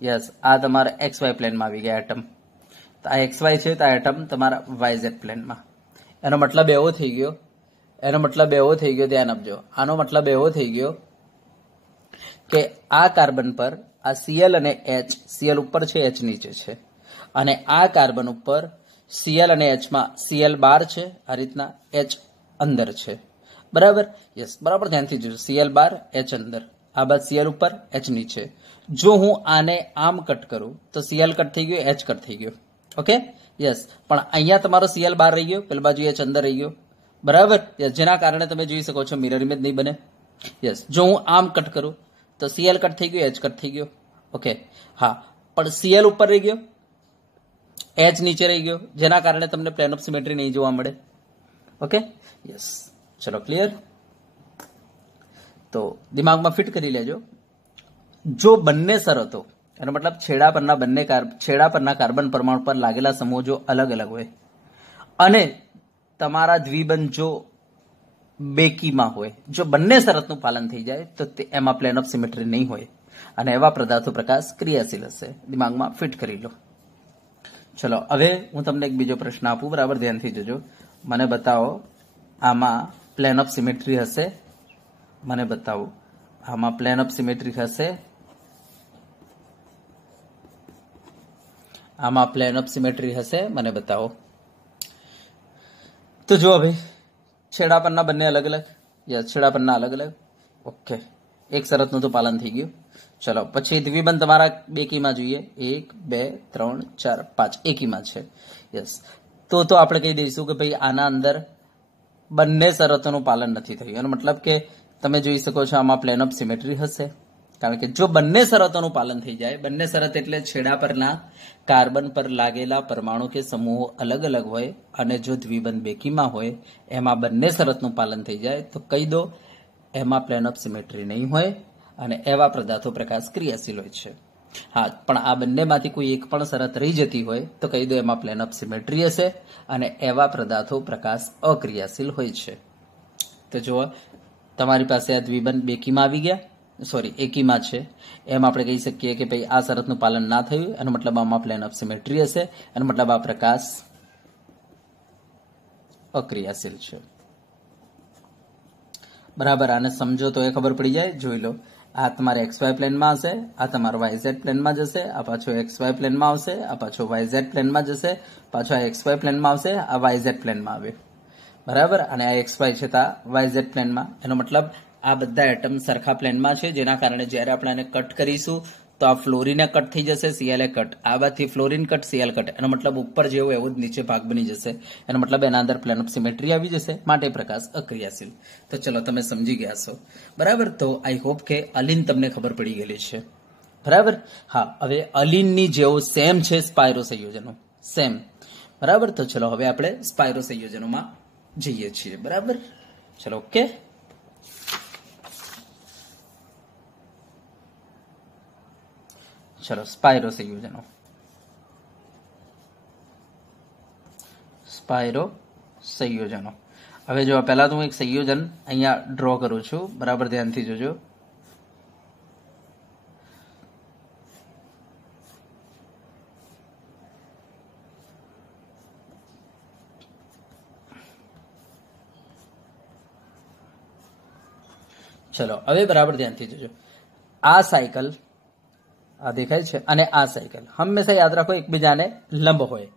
યસ. આ તમારા XY પ્લેનમાં આવી ગયા એટમ. તો આ XY છે તો આ એટમ તમારા YZ પ્લેનમાં. એનો મતલબ એવો થઈ ગયો, ધ્યાન આપજો. આનો મતલબ એવો થઈ ગયો કે આ કાર્બન પર આ Cl અને H, Cl ઉપર છે, H નીચે છે, અને આ કાર્બન ઉપર Cl અને H માં Cl બહાર છે, આ રીતના H અંદર છે. બરાબર. યસ. બરાબર ધ્યાનથી જોજો. Cl બહાર, H અંદર, આ બાદ Cl ઉપર, H નીચે. જો હું આને આમ કટ કરું તો Cl કટ થઈ ગયો, H કટ થઈ ગયો. ઓકે યસ, પણ અહીંયા તમારો Cl બહાર રહી ગયો, પેલી બાજુ H અંદર રહી ગયો, બરાબર. યસ, જેના કારણે તમે જોઈ શકો છો મિરર ઇમેજ નહીં બને. યસ, જો હું આમ કટ કરું તો Cl કટ થઈ ગયો, H કટ થઈ ગયો. ઓકે હા, પણ Cl ઉપર રહી ગયો, H નીચે રહી ગયો, જેના કારણે તમને પ્લેન ઓફ સિમેટ્રી નહીં જોવા મળે. ઓકે યસ, ચલો ક્લિયર. તો દિમાગમાં ફિટ કરી લેજો, જો બંને શરતો, એનો મતલબ છેડા પરના કાર્બન પરમાણુ પર લાગેલા સમૂહો જો અલગ અલગ હોય અને તમારા દ્વિબંધ જો બેકીમાં હોય, જો બંને શરતનું પાલન થઈ જાય તો એમાં પ્લેન ઓફ સિમેટ્રી નહીં હોય અને એવા પદાર્થો પ્રકાશ ક્રિયાશીલ હશે. દિમાગમાં ફિટ કરી લો. ચલો હવે હું તમને એક બીજો પ્રશ્ન આપું, બરાબર ધ્યાનથી જોજો. મને બતાવો આમાં પ્લેન ઓફ સિમેટ્રી હશે, મને બતાવો આમાં પ્લેન ઓફ સિમેટ્રી હશે, આમાં પ્લેન ઓફ સિમેટ્રી હશે, મને બતાવો. તો જો ભાઈ છેડા પરના બંને અલગ અલગ, યસ છેડા પરના અલગ અલગ. ઓકે, એક શરતનું તો પાલન થઈ ગયું. ચલો પછી દ્વિબંધ તમારા બેકીમાં જોઈએ, 1 2 3 4 5 એકીમાં છે. યસ, તો આપણે કહી દઈશું કે ભાઈ આના અંદર બંને શરતોનું પાલન નથી થયું. એનો મતલબ કે તમે જોઈ શકો છો આમાં પ્લેન ઓફ સિમેટ્રી હશે, કારણ કે જો બંને શરતોનું પાલન થઈ જાય, બંને શરત એટલે છેડા પરના કાર્બન પર લાગેલા પરમાણુ કે સમૂહો અલગ અલગ હોય અને જો દ્વિબંધ બેકીમાં હોય, એમાં બંને શરતનું પાલન થઈ જાય તો કહી દો એમાં પ્લેન ઓફ સિમેટ્રી નહીં હોય અને એવા પદાર્થો પ્રકાશ ક્રિયાશીલ હોય છે. હા, પણ આ બંનેમાંથી કોઈ એક પણ શરત રહી જતી હોય તો કહી દો એમાં પ્લેન ઓફ સિમેટ્રી હશે અને એવા પદાર્થો પ્રકાશ અક્રિયાશીલ હોય છે. તો જુઓ તમારી પાસે આ દ્વિબંધ બેકીમાં આવી ગયા, સોરી એકીમાં છે, એમ આપણે કહી શકીએ કે ભાઈ આ શરતનું પાલન ના થયું, એનો મતલબ આમાં પ્લેન ઓફ સિમેટ્રી હશે, એનો મતલબ આ પ્રકાશ અક્રિયાશીલ છે. બરાબર, આને સમજો તો એ ખબર પડી જાય. જોઈ લો, આ તમારે XY પ્લેનમાં હશે, આ તમારો YZ પ્લેનમાં જશે, આ પાછો XY પ્લેનમાં આવશે, આ પાછો YZ પ્લેનમાં જશે, પાછો આ XY પ્લેનમાં આવશે, આ YZ પ્લેનમાં આવે. બરાબર, અને આ XY છે તા YZ પ્લેનમાં. એનો મતલબ આ બધા એટમ સરખા પ્લેનમાં છે, જેના કારણે જ્યારે આપણે આને કટ કરીશું તો આ ફ્લોરીને કટ થઈ જશે, Cl કટ, આ બાજુથી ફ્લોરીન કટ, Cl કટ. એનો મતલબ ઉપર જેવો એવો જ નીચે ભાગ બની જશે. એનો મતલબ એના અંદર પ્લેન ઓફ સિમેટ્રી આવી જશે, માટે પ્રકાશ અક્રિયાશીલ. તો ચલો તમે સમજી ગયા છો, બરાબર. તો આઈ હોપ કે અલીન તમને ખબર પડી ગયેલી છે, બરાબર. હા, હવે અલીનની જેવો સેમ છે સ્પાયરો સંયોજનો, સેમ, બરાબર. તો ચલો હવે આપણે સ્પાયરો સંયોજનોમાં જઈએ છીએ, બરાબર. ચલો ઓકે. ચલો સ્પાયરો સંયોજનો, સ્પાયરો સંયોજનો. હવે જો પહેલા તો હું એક સંયોજન અહીંયા ડ્રો કરું છું, બરાબર ધ્યાનથી જોજો. ચલો હવે બરાબર ધ્યાનથી જોજો. આ સાયકલ આ દેખાય છે અને આ સાયકલ હંમેશા યાદ રાખો એકબીજાને લંબ હોય,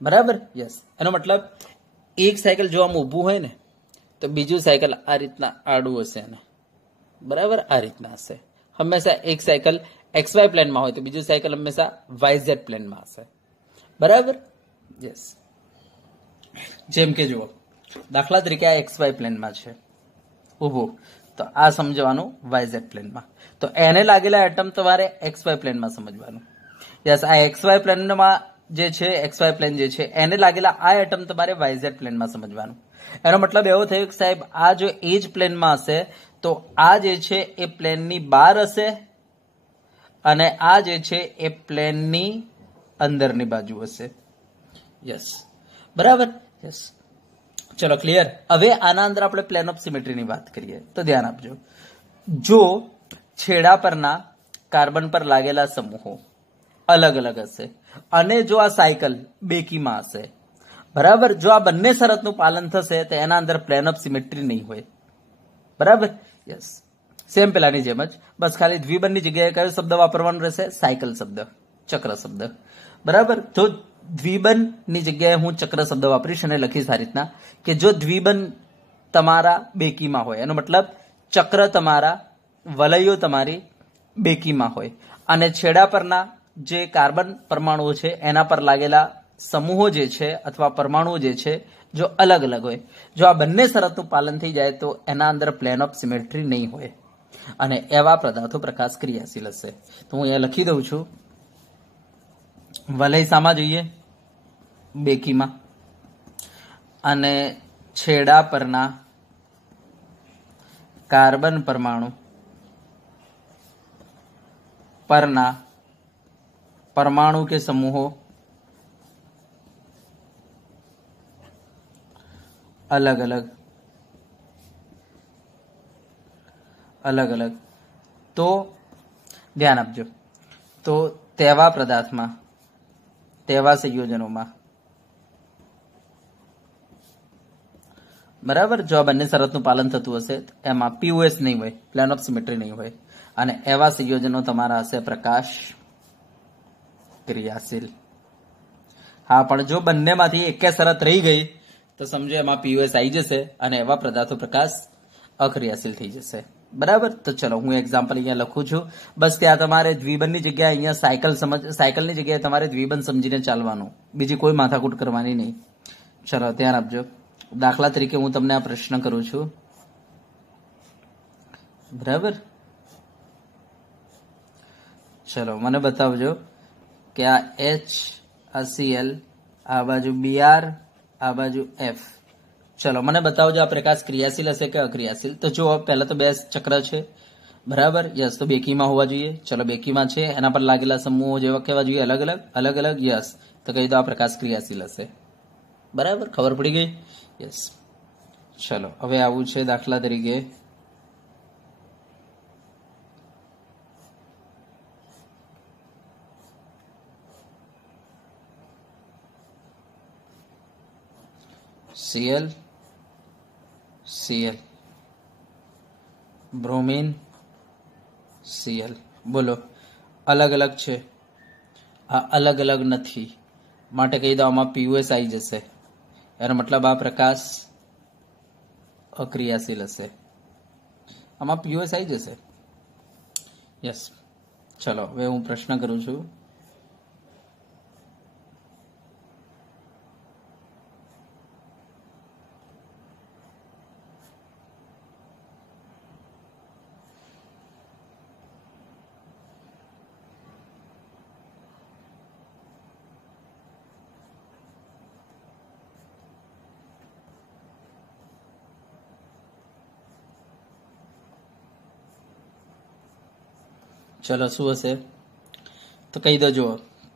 બરાબર. યસ, એનો મતલબ એક સાયકલ જો આમ ઊભું હોય ને તો બીજું સાયકલ આ રીતના આડું હશે ને, બરાબર આ રીતના હશે. હંમેશા એક સાયકલ XY પ્લેનમાં હોય તો બીજું સાયકલ હંમેશા YZ પ્લેનમાં હશે, બરાબર. યસ, જેમ કે જુઓ દાખલા તરીકે આ XY પ્લેનમાં છે ઊભું, તો આ સમજવાનું YZ પ્લેનમાં. તો એને લાગેલા એટમ તમારે XY પ્લેનમાં સમજવાનું. યસ, આ XY પ્લેનમાં જે છે, XY પ્લેન જે છે એને લાગેલા આ એટમ તમારે YZ પ્લેનમાં સમજવાનું. એનો મતલબ એવો થયો કે સાહેબ આ જો એ જ પ્લેનમાં હશે તો આ જે છે એ પ્લેનની બહાર હશે અને આ જે છે એ પ્લેનની અંદરની બાજુ હશે. યસ, બરાબર. યસ, ચલો ક્લિયર. હવે આના અંદર આપણે પ્લેન ઓફ સિમેટ્રીની વાત કરીએ તો ધ્યાન આપજો. જો છેડા પરના કાર્બન પર લાગેલા સમૂહો અલગ અલગ હશે અને જો આ સાયકલ બેકીમાં હશે, બરાબર, જો આ બંને શરતનું પાલન થશે તો એના અંદર પ્લેન ઓફ સિમેટ્રી નહીં હોય, બરાબર. યસ, સેમ પેલાની જેમ જ, બસ ખાલી દ્વિબંધની જગ્યાએ કયો શબ્દ વાપરવાનો રહેશે? સાયકલ શબ્દ, ચક્ર શબ્દ, બરાબર. તો દ્વિબંધની જગ્યાએ હું ચક્ર શબ્દ વાપરીશ અને લખીશ આ રીતના કે જો દ્વિબંધ તમારા બેકીમાં હોય, એનો મતલબ ચક્ર તમારા વલયો તમારી બેકીમાં હોય અને છેડા પરના જે કાર્બન પરમાણુઓ છે એના પર લાગેલા સમૂહો જે છે અથવા પરમાણુઓ જે છે જો અલગ અલગ હોય, જો આ બંને શરતનું પાલન થઈ જાય તો એના અંદર પ્લેન ઓફ સિમેટ્રી નહીં હોય અને એવા પદાર્થો પ્રકાશ ક્રિયાશીલ હશે. તો હું અહીંયા લખી દઉં છું. વલય શામાં જોઈએ? બેકીમાં. અને છેડા પરના કાર્બન પરમાણુ પરના परमाणु के समूहों अलग अलग तो ध्यान आपजो. तो तेवा पदार्थ में तेवा संयोजनों में बराबर जो आ बंने शरतનું પાલન થતું હશે એમાં પીઓએસ નહીં હોય, પ્લેન ઓફ સિમેટ્રી નહીં હોય અને એવા સંયોજનો તમારા હશે પ્રકાશ ક્રિયાશીલ. હા, પણ જો બંનેમાંથી એક શરત રહી ગઈ તો સમજો એમાં પીઓએસ આવી જશે અને એવા પદાર્થો પ્રકાશ અક્રિયાશીલ થઈ જશે. બરાબર. તો ચલો હું એક્ઝામ્પલ અહીંયા લખું છું. બસ ત્યાં તમારે દ્વિબંધની જગ્યાએ અહીંયા સાયકલની જગ્યાએ તમારે દ્વિબંધ સમજીને ચાલવાનું, બીજી કોઈ માથાકૂટ કરવાની નહીં. ચલો ધ્યાન આપજો. દાખલા તરીકે હું તમને આ પ્રશ્ન કરું છું. બરાબર. ચલો મને બતાવજો કે આ H, આ Cl, આ બાજુ Br, આ બાજુ F. ચલો મને બતાવજો આ પ્રકાશ ક્રિયાશીલ હશે કે અક્રિયાશીલ. તો જો પહેલા તો બે ચક્ર છે. બરાબર. યસ. તો બેકીમાં હોવા જોઈએ. ચલો બેકીમાં છે. એના પર લાગેલા સમૂહો જેવા કેવા જોઈએ? અલગ અલગ. યસ. તો કહી દો આ પ્રકાશ ક્રિયાશીલ હશે. બરાબર. ખબર પડી ગઈ? યસ. ચલો હવે આવું છે દાખલા તરીકે Cl, Cl, બ્રોમિન, Cl. બોલો અલગ અલગ છે, આ અલગ અલગ નથી માટે કહી દો આમાં પીઓએસ આવી જશે. એનો મતલબ આ પ્રકાશ અક્રિયાશીલ હશે. આમાં પીઓએસ આવી જશે. યસ. ચલો હવે હું પ્રશ્ન કરું છું. चलो શું હશે? તો કહી દો. જુઓ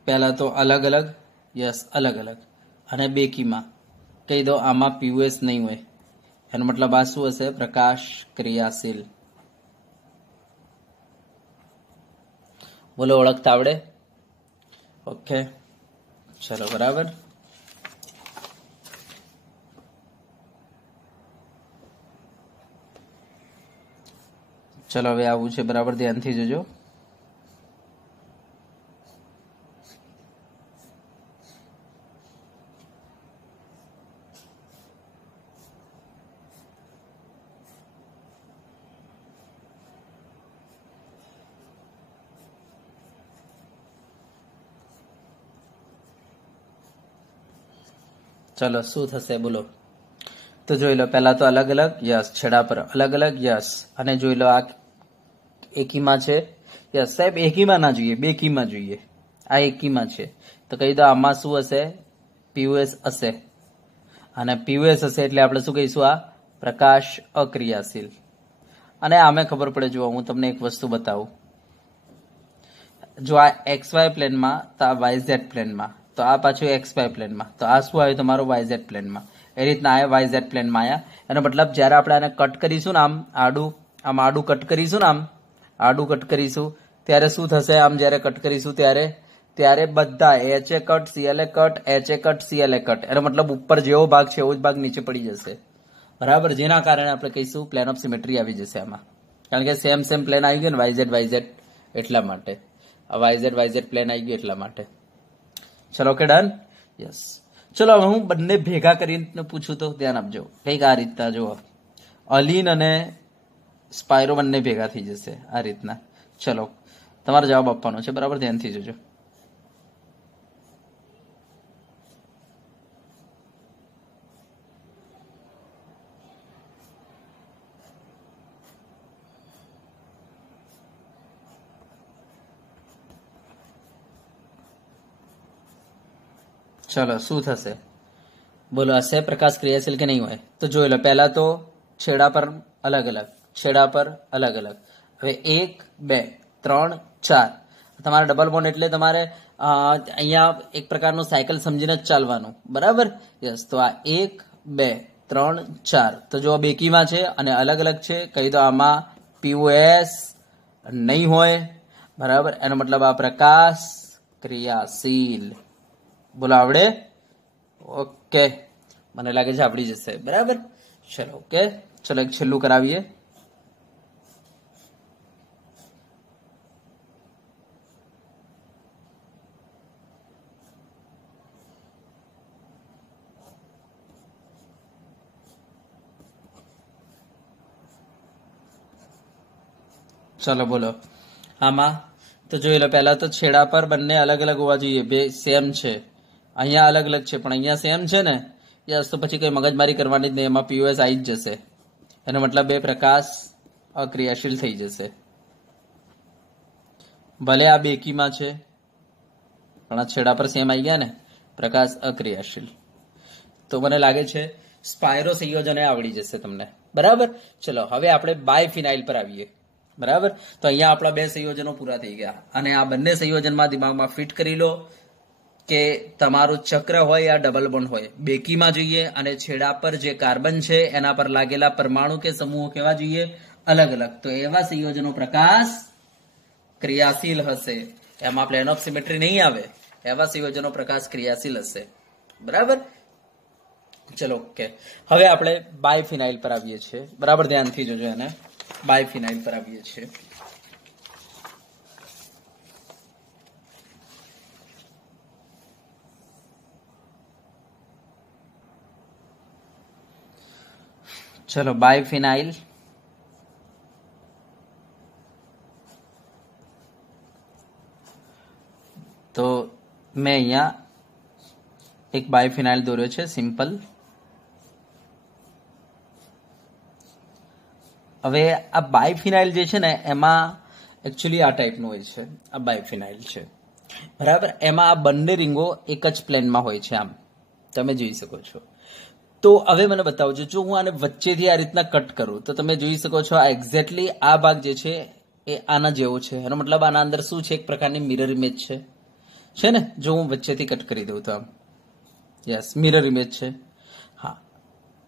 પહેલા તો અલગ અલગ. યસ. અલગ અલગ. અને બેકીમાં કહી દો આમાં પીઓએસ નહીં હોય. એનો મતલબ આ શું હશે? પ્રકાશ ક્રિયાશીલ. બોલો ઓળખતા આવડે? ઓકે. ચલો બરાબર. ચલો હવે આવું છે. બરાબર ધ્યાનથી જોજો. चलो શું થશે બોલો? તો જોઈ લો પહેલા તો અલગ અલગ. યસ. છેડા પર અલગ અલગ. યસ. અને જોઈ લો આ એકીમાં છે. યસ સાહેબ એકીમાં ના જોઈએ, બેકીમાં જોઈએ. આ એકીમાં છે તો કહી દો આમાં શું હશે? પીઓએસ હશે. અને પીઓએસ હશે એટલે આપણે શું કહીશું? આ પ્રકાશ અક્રિયાશીલ. અને આમે ખબર પડે. જો હું તમને એક વસ્તુ બતાવું. જો આ XY પ્લેનમાં તો આ YZ પ્લેનમાં, તો આ પાછું XY પ્લેનમાં, તો આ શું આવ્યું તમારું? YZ પ્લેનમાં. એ રીતના આ YZ પ્લેનમાં આવ્યા. એનો મતલબ જ્યારે આપણે આને કટ કરીશું ને આમ આડું કટ કરીશું ને આડું કટ કરીશું ત્યારે શું થશે? આમ જ્યારે કટ કરીશું ત્યારે બધા HA cut, CLA cut, HA cut, CLA cut. એનો મતલબ ઉપર જેવો ભાગ છે એવો જ ભાગ નીચે પડી જશે. બરાબર. જેના કારણે આપણે કહીશું પ્લેન ઓફ સિમેટ્રી આવી જશે આમાં. કારણ કે સેમ પ્લેન આવી ગયું ને YZ એટલા માટે. આ YZ પ્લેન આવી ગયું એટલા માટે. ચલો કે ડન? યસ. ચલો હવે હું બંને ભેગા કરીને પૂછું તો ધ્યાન આપજો. કંઈક આ રીતના જુઓ. અલીન અને સ્પાયરો બંને ભેગા થઈ જશે આ રીતના. ચલો તમારે જવાબ આપવાનો છે. બરાબર ધ્યાનથી જોજો. ચલો શું થશે બોલો, હશે પ્રકાશ ક્રિયાશીલ કે નહીં હોય? તો જોઈ લો, પહેલા તો છેડા પર અલગ અલગ, છેડા પર અલગ અલગ. હવે 1 2 3 4 તમારે ડબલ બોન્ડ એટલે તમારે અહીંયા એક પ્રકારનું સાયકલ સમજીને જ ચાલવાનું, બરાબર? યસ. તો આ 1 2 3 4 તો જો બેકીમાં છે અને અલગ અલગ છે, કહી દો આમાં પીઓએસ નહીં હોય, બરાબર? એનો મતલબ આ પ્રકાશ ક્રિયાશીલ. બોલો આવડે? ઓકે, મને લાગે છે આવડી જશે, બરાબર? ચલો ઓકે, ચલો એક છેલ્લું કરાવીએ. ચલો બોલો આમાં તો જોઈ લો, પહેલા તો છેડા પર બંને અલગ અલગ હોવા જોઈએ, બે સેમ છે. અહીંયા અલગ અલગ છે પણ અહીંયા સેમ છે ને, યસ. તો પછી કઈ મગજમારી કરવાની જ નહીં, એમાં પીઓએસ આવી જ જશે. એનો મતલબ બે પ્રકાશ અક્રિયાશીલ થઈ જશે. ભલે આ બેકીમાં છે પણ આ છેડા પર સેમ આવી ગયા ને, પ્રકાશ અક્રિયાશીલ. તો મને લાગે છે સ્પાયરો સંયોજનો આવડી જશે તમને, બરાબર? ચલો હવે આપણે બાયફિનાઇલ પર આવીએ, બરાબર? તો અહીંયા આપણા બે સંયોજનો પૂરા થઈ ગયા અને આ બંને સંયોજનમાં દિમાગમાં ફિટ કરી લો કે તમારું ચક્ર હોય આ ડબલ બોન્ડ હોય, બેકીમાં જોઈએ અને છેડા પર જે કાર્બન છે એના પર લાગેલા પરમાણુ કે સમૂહો કેવા જોઈએ? અલગ અલગ. તો એવા સંયોજનો પ્રકાશ ક્રિયાશીલ હશે, એમાં પ્લેન ઓફ સિમેટ્રી નહીં આવે. એવા સંયોજનો પ્રકાશ ક્રિયાશીલ હશે, બરાબર? ચલો ઓકે, હવે આપણે બાયફિનાઇલ પર આવીએ છીએ, બરાબર? ધ્યાનથી જોજો એને. બાયફિનાઇલ પર આવીએ છીએ. ચલો બાયફિનાઇલ. તો મેં અહીંયા એક બાયફિનાઇલ દોર્યો છે, સિમ્પલ. હવે આ બાયફિનાઇલ જે છે ને એમાં એકચ્યુઅલી આ ટાઈપનું હોય છે. આ બાયફિનાઇલ છે, બરાબર? એમાં આ બંને રીંગો એક જ પ્લેનમાં હોય છે, આમ તમે જોઈ શકો છો. તો હવે મને બતાવજો, જો હું આને વચ્ચેથી આ રીતના કટ કરું તો તમે જોઈ શકો છો આ એક્ઝેક્ટલી આ ભાગ જે છે એ આના જેવો છે. એનો મતલબ આના અંદર શું છે? એક પ્રકારની મિરર ઇમેજ છે ને? જો હું વચ્ચેથી કટ કરી દઉં તો આમ, યસ, મિરર ઇમેજ છે. હા,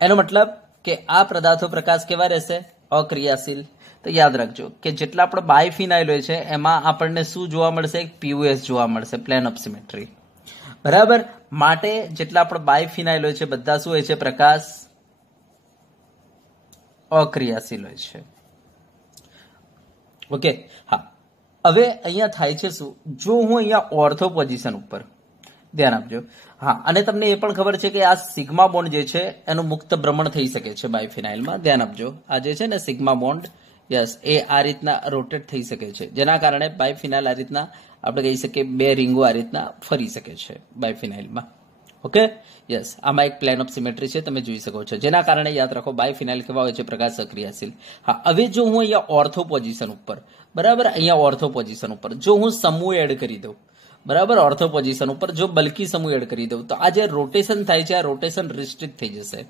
એનો મતલબ કે આ પદાર્થો પ્રકાશ કેવા રહેશે? અક્રિયાશીલ. તો યાદ રાખજો કે જેટલા આપણે બાયફિનાઇલ હોય છે એમાં આપણને શું જોવા મળશે? પીઓએસ જોવા મળશે, પ્લેન ઓફ સિમેટ્રી, બરાબર? માટે જેટલા આપણે બાયફિનાઇલ હોય છે બધા શું હોય છે? પ્રકાશ અક્રિયાશીલ હોય છે. ઓકે, હા. હવે અહીંયા થાય છે શું? જો હું અહીંયા ઓર્થો પોઝિશન ઉપર ધ્યાન આપજો. હા, અને તમને એ પણ ખબર છે કે આ સિગ્મા બોન્ડ જે છે એનું મુક્ત ભ્રમણ થઈ શકે છે બાયફિનાઇલમાં. ધ્યાન આપજો, આ જે છે ને સિગ્મા બોન્ડ, યસ, એ આ રીતના રોટેટ થઈ શકે છે, જેના કારણે બાયફિનાઇલ આ રીતના આપણે કહી શકીએ બે રીંગો આ રીતના ફરી શકે છે બાયફિનાઇલમાં. Okay, yes. આમાં એક પ્લેન ઓફ સિમેટ્રી છે, તમે જોઈ શકો છો, જેના કારણે યાદ રાખો બાયફિનાઇલ કેવા હોય છે? પ્રકાશ અક્રિયાશીલ. હા, હવે જો હું અહીંયા ઓર્થો પોઝિશન ઉપર, બરાબર, અહીંયા ઓર્થો પોઝિશન ઉપર જો હું સમૂહ એડ કરી દઉં, બરાબર, ઓર્થો પોઝિશન ઉપર જો બલ્કી સમૂહ એડ કરી દઉં તો આ જે રોટેશન થાય છે આ રોટેશન રિસ્ટ્રિક્ટ થઈ જશે,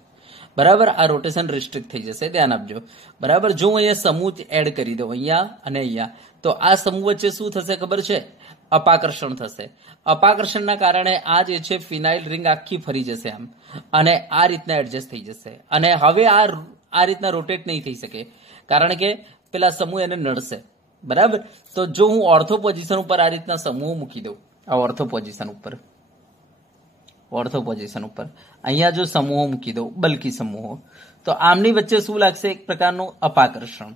બરાબર? આ રોટેશન રિસ્ટ્રિક્ટ થઈ જશે, ધ્યાન આપજો, બરાબર? જો હું અહીંયા સમૂહ એડ કરી દઉં અહીંયા અને અહીંયા, તો આ સમૂહ વચ્ચે શું થશે ખબર છે? અપાકર્ષણ થશે. અપાકર્ષણના કારણે આ જે છે ફિનાઇલ રિંગ આખી ફરી જશે આમ, અને આ રીતના એડજસ્ટ થઈ જશે. અને હવે આ રીતના રોટેટ નહીં થઈ શકે, કારણ કે પેલા સમૂહ એને નડશે, બરાબર? તો જો હું ઓર્થો પોઝિશન ઉપર આ રીતના સમૂહ મૂકી દઉં, આ ઓર્થો પોઝિશન ઉપર અહીંયા જો સમૂહો મૂકી દઉં, બલ્કી સમૂહો, તો આમની વચ્ચે શું લાગશે? એક પ્રકારનું અપાકર્ષણ,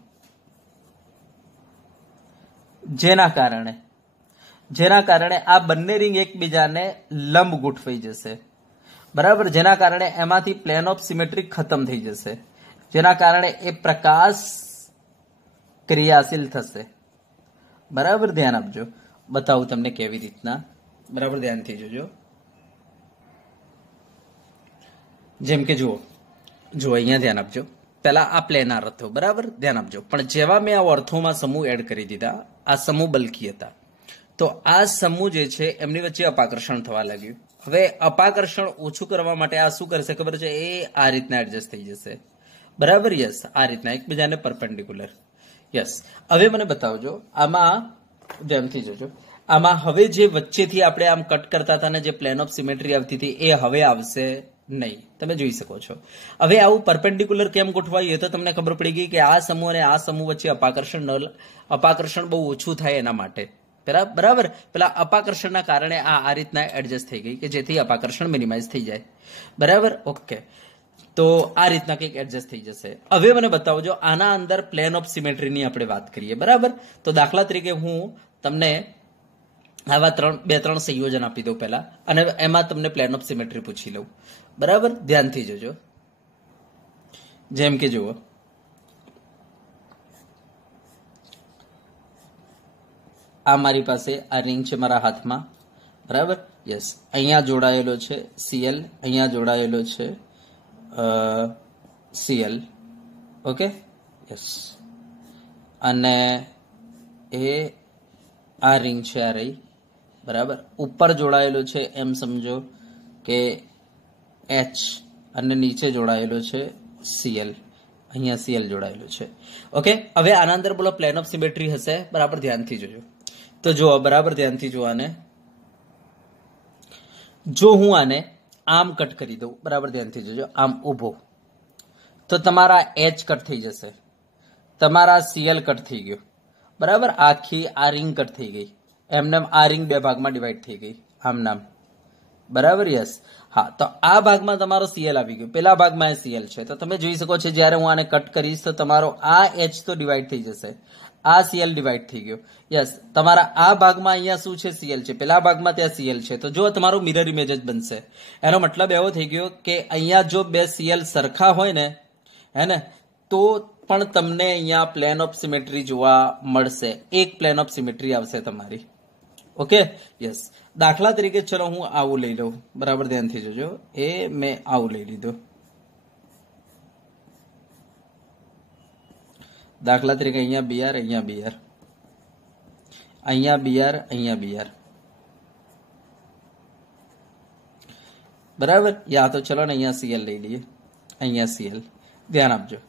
જેના કારણે આ બંને રિંગ એકબીજાને લંબ ગોઠવાઈ જશે, બરાબર? જેના કારણે એમાંથી પ્લેન ઓફ સિમેટ્રી ખતમ થઈ જશે, જેના કારણે એ પ્રકાશ ક્રિયાશીલ થશે, બરાબર? ધ્યાન આપજો, બતાવું તમને કેવી રીતના, બરાબર? ધ્યાનથી જોજો. જેમ કે જુઓ અહીંયા ધ્યાન આપજો, પહેલા આ પ્લેનાર હતો, બરાબર? ધ્યાન આપજો. પણ જેવા મેં આ ઓર્થોમાં સમૂહ એડ કરી દીધા, આ સમૂહ બલ્કી હતા, તો આ સમૂહ જે છે એમની વચ્ચે અપાકર્ષણ થવા લાગ્યું. હવે અપાકર્ષણ ઓછું કરવા માટે આ શું કરશે ખબર છે? એ આ રીતના એડજસ્ટ થઈ જશે. બરાબર? યસ, આ રીતના એકબીજાને પરપેન્ડિક્યુલર. યસ. હવે મને બતાવજો આમાં, ધ્યાનથી જોજો, આમાં હવે જે વચ્ચેથી આપણે આમ કટ કરતા હતા ને જે પ્લેન ઓફ સિમેટ્રી આવતી હતી એ હવે આવશે નહીં. તમે જોઈ શકો છો. હવે આવું પરપેન્ડિક્યુલર કેમ ગોઠવાયું એ તો તમને ખબર પડી ગઈ કે આ સમૂહ અને આ સમૂહ વચ્ચે અપાકર્ષણ બહુ ઓછું થાય એના માટે. બરાબર? પેલા અપાકર્ષણના કારણે આ રીતના એડજસ્ટ થઈ ગઈ કે જેથી અપાકર્ષણ મિનિમાઇઝ થઈ જાય. બરાબર? ઓકે. તો આ રીતના કંઈક એડજસ્ટ થઈ જશે. હવે મને બતાવજો આના અંદર પ્લેન ઓફ સિમેટ્રીની આપણે વાત કરીએ. બરાબર? તો દાખલા તરીકે હું તમને આવા બે ત્રણ સંયોજન આપી દઉં પહેલા, અને એમાં તમને પ્લેન ઓફ સિમેટ્રી પૂછી લઉં. બરાબર? ધ્યાનથી જોજો. જેમ કે જુઓ, આ મારી પાસે આ રિંગ છે મારા હાથમાં. બરાબર? યસ. અહીંયા જોડાયેલો છે Cl, અહીંયા જોડાયેલો છે Cl. ઓકે? યસ. અને એ આ રિંગ છે, આ રહી. બરાબર? ઉપર જોડાયેલો છે એમ સમજો કે H, અને નીચે જોડાયેલો છે Cl. અહીંયા Cl જોડાયેલો છે. ઓકે? હવે આના અંદર બોલો પ્લેન ઓફ સિમેટ્રી હશે? બરાબર? ધ્યાનથી જોજો. તો જુઓ, બરાબર ધ્યાનથી જુઓ આને. જો હું આને આમ કટ કરી દઉં, બરાબર ધ્યાનથી જોજો, આમ ઊભો, તો તમારા H કટ થઈ જશે, તમારા Cl કટ થઈ ગયો. બરાબર? આખી આ રિંગ કટ થઈ ગઈ. એમને આ રિંગ બે ભાગમાં ડિવાઈડ થઈ ગઈ, આમ નામ. બરાબર? યસ. હા, તો આ ભાગમાં તમારો Cl આવી ગયો, પેલા ભાગમાં Cl છે. તો તમે જોઈ શકો છો જ્યારે હું આને કટ કરીશ તો તમારો આ H તો ડિવાઈડ થઈ જશે, આ Cl ડિવાઈડ થઈ ગયો. યસ. તમારા આ ભાગમાં અહીંયા શું છે? Cl છે. પેલા ભાગમાં ત્યાં Cl છે. તો જો તમારો મિરર ઇમેજ જ બનશે. એનો મતલબ એવો થઈ ગયો કે અહીંયા જો બે Cl સરખા હોય ને, હે ને, તો પણ તમને અહીંયા પ્લેન ઓફ સિમેટ્રી જોવા મળશે. એક પ્લેન ઓફ સિમેટ્રી આવશે તમારી. ઓકે? યસ. દાખલા તરીકે ચલો હું આવું લઈ લઉં. બરાબર? ધ્યાનથી જોજો. એ મેં આવું લઈ લીધું. દાખલા તરીકે અહીંયા Br, અહીંયા Br, અહીંયા Br, અહીંયા Br. બરાબર? યા તો ચલો ને અહીંયા Cl લઈ લઈએ, અહીંયા Cl. ધ્યાન આપજો.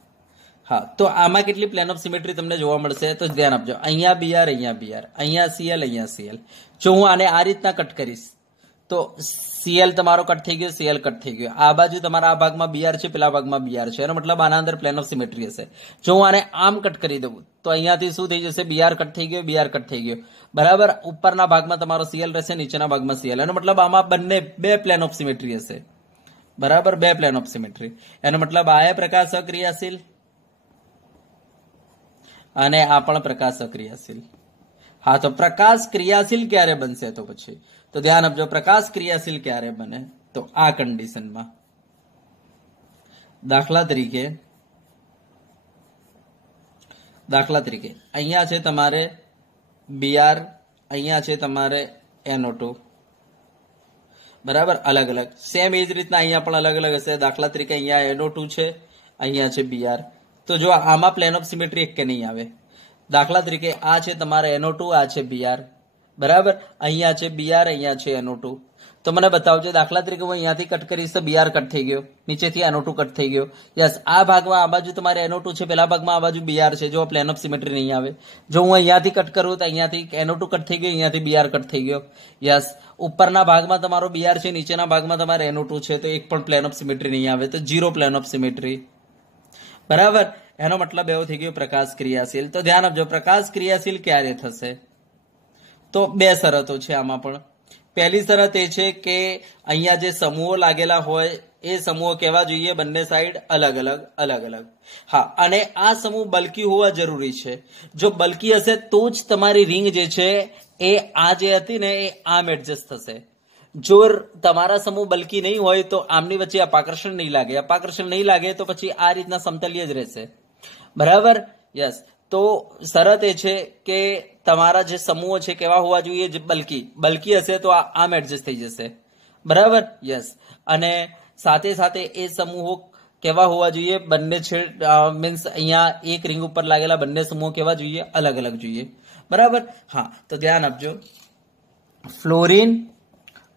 હા, તો આમાં કેટલી પ્લેન ઓફ સિમેટ્રી તમને જોવા મળશે? તો ધ્યાન આપજો. અહીંયા Br, અહીંયા Br, અહીંયા Cl, અહીંયા Cl. જો હું આને આ રીતના કટ કરીશ તો Cl તમારો કટ થઈ ગયો, Cl કટ થઈ ગયો. આ બાજુ તમારા આ ભાગમાં Br છે, પેલા ભાગમાં Br છે. એનો મતલબ આના અંદર પ્લેન ઓફ સિમેટ્રી હશે. જો હું આને આમ કટ કરી દઉં તો અહીંયાથી શું થઈ જશે? Br કટ થઈ ગયો, Br કટ થઈ ગયો. બરાબર? ઉપરના ભાગમાં તમારો Cl રહેશે, નીચેના ભાગમાં Cl. એનો મતલબ આમાં બંને બે પ્લેન ઓફ સિમેટ્રી હશે. બરાબર? બે પ્લેન ઓફ સિમેટ્રી. એનો મતલબ આ પ્રકાશ અક્રિયાશીલ અને આ પણ પ્રકાશ અક્રિયાશીલ. હા, તો પ્રકાશ ક્રિયાશીલ ક્યારે બનશે? તો પછી તો ધ્યાન આપજો, પ્રકાશ ક્રિયાશીલ ક્યારે બને? તો આ કન્ડિશનમાં. દાખલા તરીકે અહીંયા છે તમારે Br, અહીંયા છે તમારે NO2. બરાબર? અલગ અલગ. સેમ એ જ રીતના અહીંયા પણ અલગ અલગ હશે. દાખલા તરીકે અહીંયા NO2 છે, અહીંયા છે Br. તો જો આમાં પ્લેન ઓફ સિમેટ્રી એક કે નહીં આવે. દાખલા તરીકે આ છે તમારે NO2, આ છે Br. બરાબર? અહીંયા છે Br, અહીંયા છે NO2. તો મને બતાવજો. દાખલા તરીકે હું અહીંયાથી કટ કરીશ તો Br કટ થઈ ગયો, નીચેથી NO2 કટ થઈ ગયો. યસ. આ ભાગમાં આ બાજુ તમારે NO2 છે, પેલા ભાગમાં આ બાજુ Br છે. જો પ્લેન ઓફ સિમેટ્રી નહીં આવે. જો હું અહીંયાથી કટ કરું તો અહીંયાથી NO2 કટ થઈ ગયો, અહીંયાથી Br કટ થઈ ગયો. યસ. ઉપરના ભાગમાં તમારો Br છે, નીચેના ભાગમાં તમારે NO2 છે. તો એક પણ પ્લેન ઓફ સિમેટ્રી નહીં આવે. તો ઝીરો પ્લેન ઓફ સિમેટ્રી. બરાબર? એનો મતલબ એવો થઈ ગયો પ્રકાશ ક્રિયાશીલ. તો ધ્યાન આપજો, પ્રકાશ ક્રિયાશીલ ક્યારે થશે? તો બે શરતો છે આમાં પણ. પહેલી શરત એ છે કે અહીંયા જે સમૂહો લાગેલા હોય એ સમૂહો કેવા જોઈએ? બંને સાઈડ અલગ અલગ. હા, અને આ સમૂહ બલ્કી હોવા જરૂરી છે. જો બલ્કી હશે તો જ તમારી રિંગ જે છે એ આ જે હતી ને એ આમ એડજસ્ટ થશે. જો તમારા સમૂહ બલ્કી નહીં હોય તો આમની વચ્ચે અપાકર્ષણ નહીં લાગે. અપાકર્ષણ નહીં લાગે તો પછી આ રીતના સમતલીય જ રહેશે. બરાબર? યસ. તો શરત એ છે કે તમારા જે સમૂહો છે કેવા હોવા જોઈએ? જે બલ્કી હશે તો આમ એડજસ્ટ થઈ જશે. બરાબર? યસ. અને સાથે સાથે એ સમૂહો કેવા હોવા જોઈએ? બંને છે મીન્સ અહીંયા એક રિંગ ઉપર લાગેલા બંને સમૂહો કેવા જોઈએ? અલગ અલગ જોઈએ. બરાબર? હા, તો ધ્યાન આપજો. ફ્લોરિન,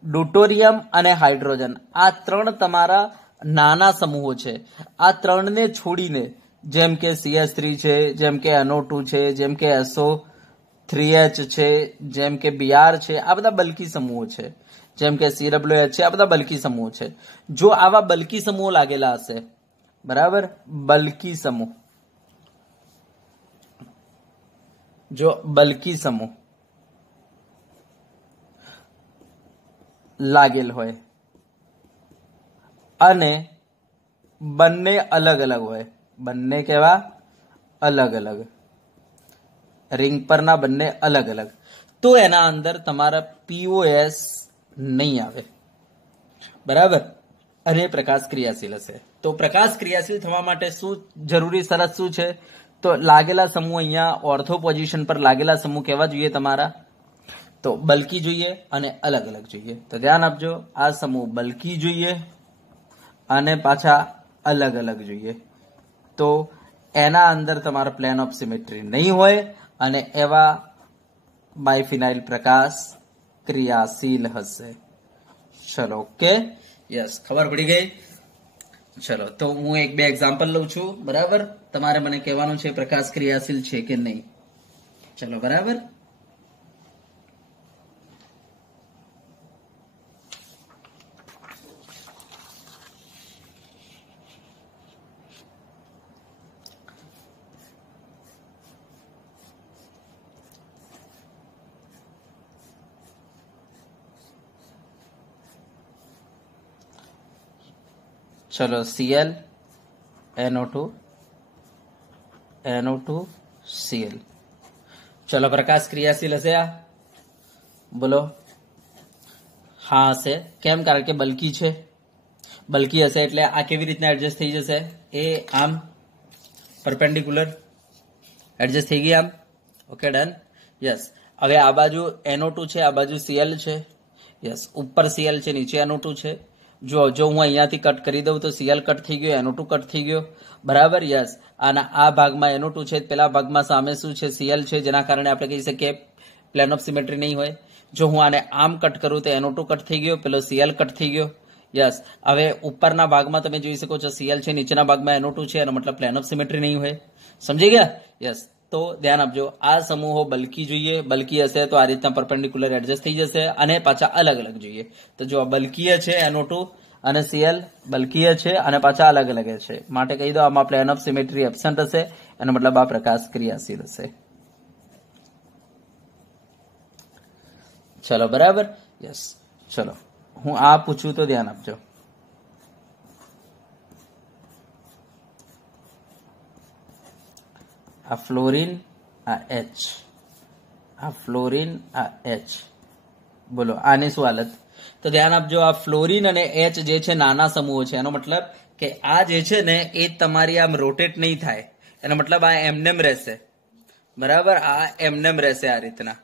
ડ્યુટોરિયમ અને હાઇડ્રોજન, આ ત્રણ તમારા નાના સમૂહો છે. આ ત્રણને છોડીને જેમ કે CH3 છે, જેમ કે NO2 છે, જેમ કે SO3H છે, જેમ કે Br છે, આ બધા બલ્કી સમૂહો છે. જેમ કે COH છે, આ બધા બલ્કી સમૂહો છે. જો આવા બલ્કી સમૂહો લાગેલા હશે, બરાબર, બલ્કી સમૂહ, જો બલ્કી સમૂહ લાગેલ હોય અને બંને અલગ અલગ હોય, બંને કેવા અલગ અલગ, રિંગ પરના બંને અલગ અલગ, તો એના અંદર તમારા POS નહીં આવે, બરાબર. અને પ્રકાશ ક્રિયાશીલ હશે. તો પ્રકાશ ક્રિયાશીલ થવા માટે શું જરૂરી શરત શું છે? તો લાગેલા સમૂહ અહીંયા ઓર્થો પોઝિશન પર લાગેલા સમૂહ કેવા જોઈએ તમારા? તો બલ્કી જોઈએ અને અલગ અલગ જોઈએ. તો ધ્યાન આપજો, આ સમૂહ બલ્કી જોઈએ અને પાછા અલગ અલગ જોઈએ. તો એના અંદર તમારા પ્લેન ઓફ સિમેટ્રી નહીં હોય અને એવા બાયફિનાઇલ પ્રકાશ ક્રિયાશીલ હશે. ચલો, ઓકે, યસ, ખબર પડી ગઈ. ચલો, તો હું એક બે એક્ઝામ્પલ લઉં છું, બરાબર. તમારે મને કહેવાનું છે પ્રકાશ ક્રિયાશીલ છે કે નહીં. ચલો, બરાબર. चलो, Cl, NO2, NO2, Cl. चलो, प्रकाश क्रियाशील हશે આ? બોલો. હા હશે. કેમ? કારણ કે બલ્કી છે. બલ્કી હશે એટલે આ કેવી રીતના એડજસ્ટ થઈ જશે? એ આમ પરપેન્ડિક્યુલર એડજસ્ટ થઈ ગઈ આમ. Okay, done. યસ. હવે આ બાજુ NO2 છે, આ બાજુ Cl છે. યસ, ઉપર Cl છે, નીચે NO2 છે. જો હું અહીંયાથી કટ કરી દઉં તો Cl કટ થઈ ગયો, NO2 કટ થઈ ગયો, બરાબર. યસ. અને આ ભાગમાં NO2 છે, પેલા ભાગમાં સામે શું છે? Cl છે, જેના કારણે આપણે કહી શકીએ પ્લેન ઓફ સિમેટ્રી નહીં હોય. જો હું આને આમ કટ કરું તો NO2 કટ થઈ ગયો, પેલો Cl કટ થઈ ગયો. યસ. હવે ઉપરના ભાગમાં તમે જોઈ શકો છો Cl છે, નીચેના ભાગમાં NO2 છે, એનો મતલબ પ્લેન ઓફ સિમેટ્રી નહીં હોય. સમજી ગયા? યસ. તો ધ્યાન આપજો, આ સમૂહો બલ્કી જોઈએ. બલ્કી હશે તો આ રીતના પરપેન્ડિક્યુલર એડજસ્ટ થઈ જશે અને પાછા અલગ અલગ જોઈએ. તો જો બલ્કીય છે NO2 અને Cl, બલ્કીય છે અને પાછા અલગ અલગ છે, માટે કહી દો આમાં પ્લેન ઓફ સિમેટ્રી એબ્સન્ટ હશે, એનો મતલબ આ પ્રકાશ ક્રિયાશીલ હશે. ચલો, બરાબર. યસ. ચલો, હું આ પૂછું તો ધ્યાન આપજો. આ ફ્લોરિન, આ H, આ ફ્લોરિન, આ H. બોલો, આની શું હાલત? તો ધ્યાન આપજો, આ ફ્લોરિન અને H જે છે નાના સમૂહો છે. એનો મતલબ કે આ જે છે ને એ તમારી આમ રોટેટ નહીં થાય. એનો મતલબ આ એમનેમ રહેશે, બરાબર. આ એમનેમ રહેશે આ રીતના.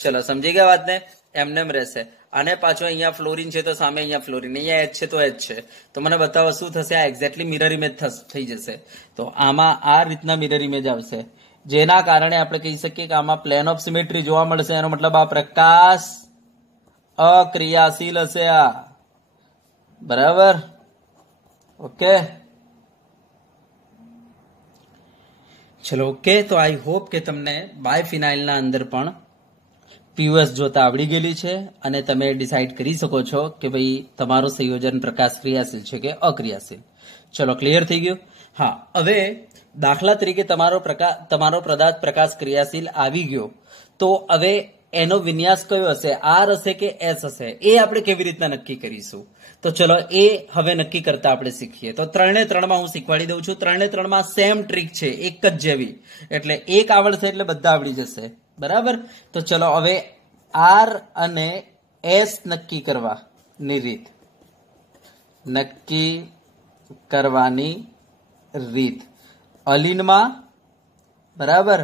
ચલો, સમજી ગયા વાતને? એમનેમ રહેશે. અને પાછો અહીંયા ફ્લોરિન છે તો સામે અહીંયા ફ્લોરિન, અહીંયા H છે તો H છે. તો મને બતાવો શું થશે? આ એક્ઝેક્ટલી મિરર ઇમેજ થઈ જશે. તો આમાં આ રીતના મિરર ઇમેજ આવશે, જેના કારણે આપણે કહી શકીએ કે આમાં પ્લેન ઓફ સિમેટ્રી જોવા મળશે. એનો મતલબ આ પ્રકાશ અક્રિયાશીલ હશે આ, બરાબર. ઓકે, ચલો, ઓકે. તો આઈ હોપ કે તમને બાયફિનાઇલના અંદર પણ POS જોતા આવડી ગયેલી છે અને તમે ડિસાઇડ કરી શકો છો કે ભાઈ તમારું સંયોજન પ્રકાશ ક્રિયાશીલ છે કે અક્રિયાશીલ. ચલો, ક્લિયર થઈ ગયું? હા. હવે દાખલા તરીકે તમારો પદાર્થ પ્રકાશ ક્રિયાશીલ આવી ગયો, તો હવે એનો વિન્યાસ કયો હશે? R હશે કે S હશે? એ આપણે કેવી રીતના નક્કી કરીશું? તો ચલો, એ હવે નક્કી કરતા આપણે શીખીએ. તો 3 હું શીખવાડી દઉં છું. 3 સેમ ટ્રીક છે, એક જ જેવી. એટલે એક આવડશે એટલે બધા આવડી જશે, બરાબર. તો ચલો, હવે R અને S નક્કી કરવાની રીત અલીનમાં, બરાબર,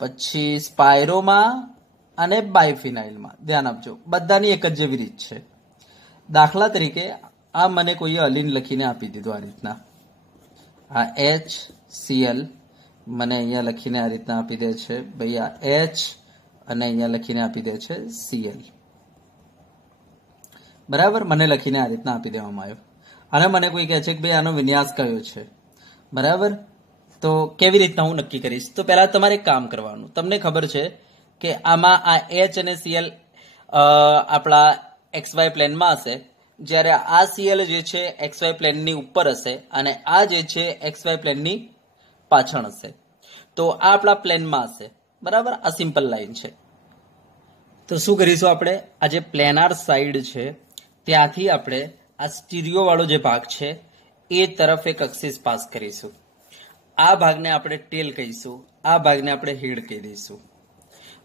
પછી સ્પાયરોમાં અને બાયફિનાઇલમાં. ધ્યાન આપજો, બધાની એક જ જેવી રીત છે. દાખલા તરીકે આ મને કોઈએ અલીન લખીને આપી દીધું આ રીતના. આ HCl મને અહીંયા લખીને આ રીતના આપી દે છે ભાઈ, આ H અને અહીંયા લખીને આપી દે છે Cl. બરાબર, મને લખીને આ રીતના આપી દેવામાં આવ્યો. અને મને કોઈ કહે છે કે ભાઈ આનો વિન્યાસ કયો છે, બરાબર, તો કેવી રીતના હું નક્કી કરીશ? તો પહેલા તમારે એક કામ કરવાનું. તમને ખબર છે કે આમાં આ એચ અને સીએલ આપણા XY પ્લેનમાં હશે, જ્યારે આ સીએલ જે છે XY પ્લેનની ઉપર હશે અને આ જે છે XY પ્લેનની પાછળ હશે. તો આ આપણા પ્લેનમાં હશે, બરાબર. આ સિમ્પલ લાઈન છે. તો શું કરીશું આપણે? આ જે પ્લેનાર સાઈડ છે ત્યાંથી આપણે આ સ્ટીરિયો વાળો જે ભાગ છે એ તરફ એક એક્સિસ પાસ કરીશું. આ ભાગને આપણે ટેલ કહીશું, આ ભાગને આપણે હેડ કહી દઈશું,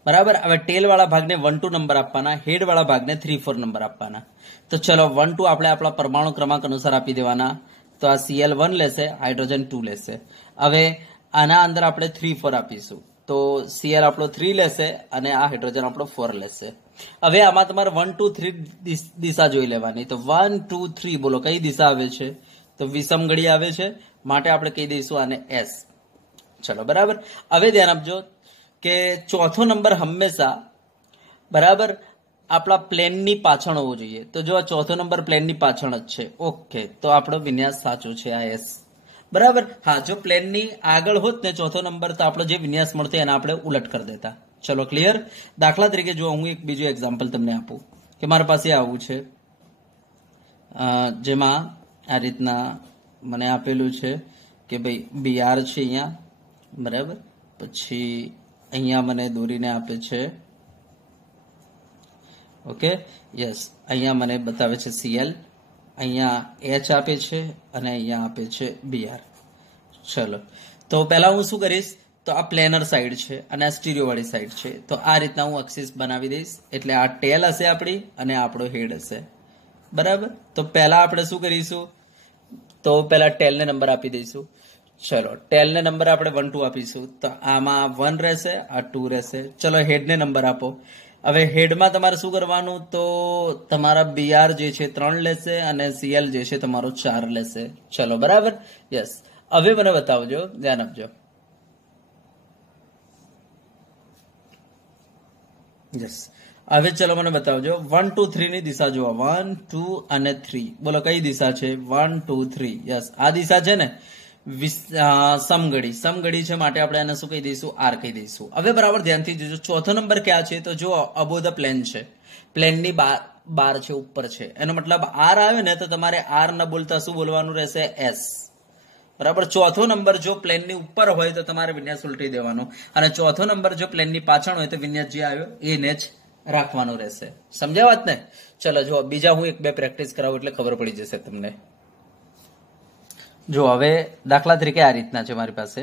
બરાબર. હવે ટેલ વાળા ભાગને 1 2 નંબર આપવાના, હેડ વાળા ભાગને 3 4 નંબર આપવાના. તો ચલો 1 2 આપણે આપણા પરમાણુ ક્રમાંક અનુસાર આપી દેવાના. તો આ Cl1 લેશે, હાઇડ્રોજન 2 લેશે. હવે આના અંદર આપણે 3 4 આપીશું. તો Cl આપણો 3 લેશે અને આ હાઇડ્રોજન આપણો 4 લેશે. હવે આમાં તમારે 1 2 3 દિશા જોઈ લેવાની. તો 1 2 3 બોલો કઈ દિશા આવે છે? તો વિષમગળી આવે છે, માટે આપણે કહી દઈશું આને S. ચલો બરાબર. હવે ધ્યાન આપજો કે ચોથો નંબર હંમેશા બરાબર આપણા પ્લેનની પાછળ હોવો જોઈએ. તો જો આ ચોથો નંબર પ્લેનની પાછળ જ છે, ઓકે, તો આપણો વિન્યાસ સાચો છે, આ S, બરાબર. હા, જો પ્લેનની આગળ હોત ને ચોથો નંબર, તો આપણો જે વિન્યાસ મળતો એને આપણે ઉલટ કરી દેતા. ચલો ક્લિયર. દાખલા તરીકે જો હું એક બીજું એક્ઝામ્પલ તમને આપું કે મારી પાસે આવું છે, જેમાં આ રીતના મને આપેલું છે કે ભાઈ BR છે અહીંયા, બરાબર. પછી અહીંયા મને દોરીને આપે છે, ઓકે, યસ, અહીંયા મને બતાવે છે Cl, અહીંયા H આપે છે અને અહીંયા આપે છે BR. ચલો, તો પહેલા હું શું કરીશ? તો આ પ્લેનર સાઈડ છે અને આ સ્ટીરિયો વાળી સાઈડ છે. તો આ રીતના હું એક્સિસ બનાવી દઈશ. એટલે આ ટેલ હશે આપણી અને આપણો હેડ હશે, બરાબર. તો પહેલા આપણે શું કરીશું? તો પહેલા ટેલને નંબર આપી દઈશું. ચલો, ટેલને નંબર આપણે 1 2 આપીશું. તો આમાં 1 રહેશે, આ 2 રહેશે. ચલો, હેડને નંબર આપો. હવે હેડમાં તમારે શું કરવાનું? તો તમારા BR જે છે 3 લેશે અને Cl જે છે તમારો 4 લેશે. ચલો બરાબર, યસ. હવે મને બતાવજો, ધ્યાન આપજો. યસ, હવે ચલો મને બતાવજો 1 2 3 ની દિશા જુઓ. 1 2 અને 3 બોલો કઈ દિશા છે? 1 2 3. યસ, આ દિશા છે ને સમગળી છે, માટે આપણે એને શું કહી દઈશું? R કહી દઈશું. હવે બરાબર ધ્યાનથી જોજો, ચોથો નંબર ક્યાં છે? તો જો અબો ધ પ્લેન છે, પ્લેનની બાર છે, ઉપર છે. એનો મતલબ R આવે ને તો તમારે R ન બોલતા શું બોલવાનું રહેશે? S, બરાબર. ચોથો નંબર જો પ્લેનની ઉપર હોય તો તમારે વિન્યાસ ઉલટી દેવાનો, અને ચોથો નંબર જો પ્લેનની પાછળ હોય તો વિન્યાસ જે આવ્યો એને જ રાખવાનું રહેશે. સમજ્યા વાત ને? ચલો જો બીજા હું 1 2 પ્રેક્ટિસ કરાવું એટલે ખબર પડી જશે તમને. જો હવે દાખલા તરીકે આ રીતના છે મારી પાસે,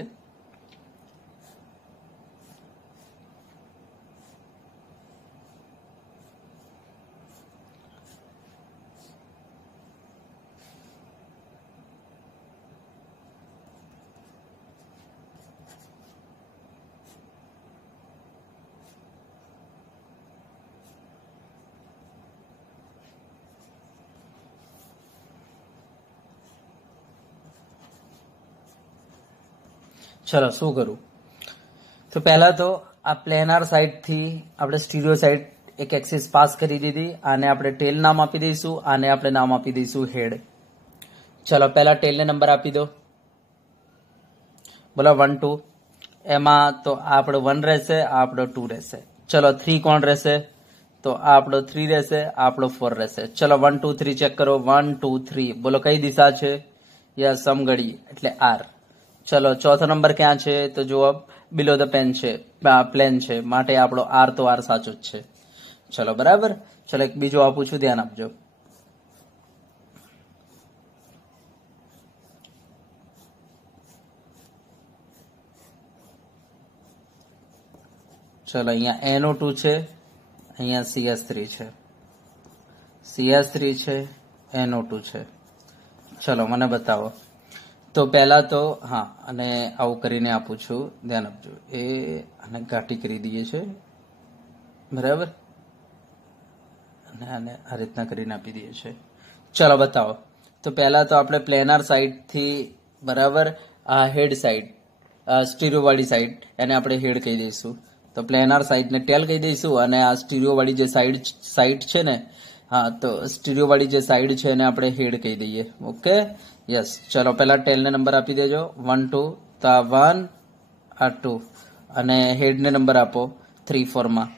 ચલો શું કરું? તો પહેલા તો આ પ્લેનાર સાઈડ થી આપણે સ્ટીરિયો સાઈડ એક એક્સિસ પાસ કરી દીધી. આને આપણે ટેલ નામ આપી દઈશું, આને આપણે નામ આપી દઈશું હેડ. ચલો પહેલા ટેલને નંબર આપી દો. બોલો 1 2. એમાં તો આ આપણો 1 રહેશે, આ આપણો 2 રહેશે. ચલો 3 કોણ રહેશે? તો આ આપણો 3 રહેશે, આ આપણો 4 રહેશે. ચલો 1 2 3 ચેક કરો. 1 2 3 બોલો કઈ દિશા છે? યસ, સમગળી એટલે R. ચલો ચોથો નંબર ક્યાં છે? તો જુઓ બિલો ધ પ્લેન છે, માટે આપણો R તો R સાચો જ છે. ચલો બરાબર. ચલો એક બીજો આપું છું, ધ્યાન આપજો. ચલો અહીંયા NO2 છે, અહીંયા CS3 છે, CS3 છે, NO2 છે. ચલો મને બતાવો. તો પહેલા તો હા, અને આવું કરીને આપું છું, ધ્યાન આપજો. એ આને ઘાટી કરી દઈએ છે, બરાબર, અને આને આ રીતના કરીને આપી દઈએ છે. ચલો બતાવો. તો પહેલા તો આપણે પ્લેનાર સાઈડ થી બરાબર આ હેડ સાઈડ, સ્ટીરિયો વાળી સાઈડ, એને આપણે હેડ કહી દઈશું. તો પ્લેનાર સાઈડ ને ટેલ કહી દઈશું, અને આ સ્ટીરિયો વાળી જે સાઈડ છે ને હા, તો સ્ટીરિયો વાળી જે સાઈડ છે એને આપણે હેડ કહી દઈએ. Okay, yes. ચલો પહેલા ટેલ ને નંબર આપી દેજો. 1 2, તો આ 1 આ 2 અને હેડ ને નંબર આપો 3 4 માં.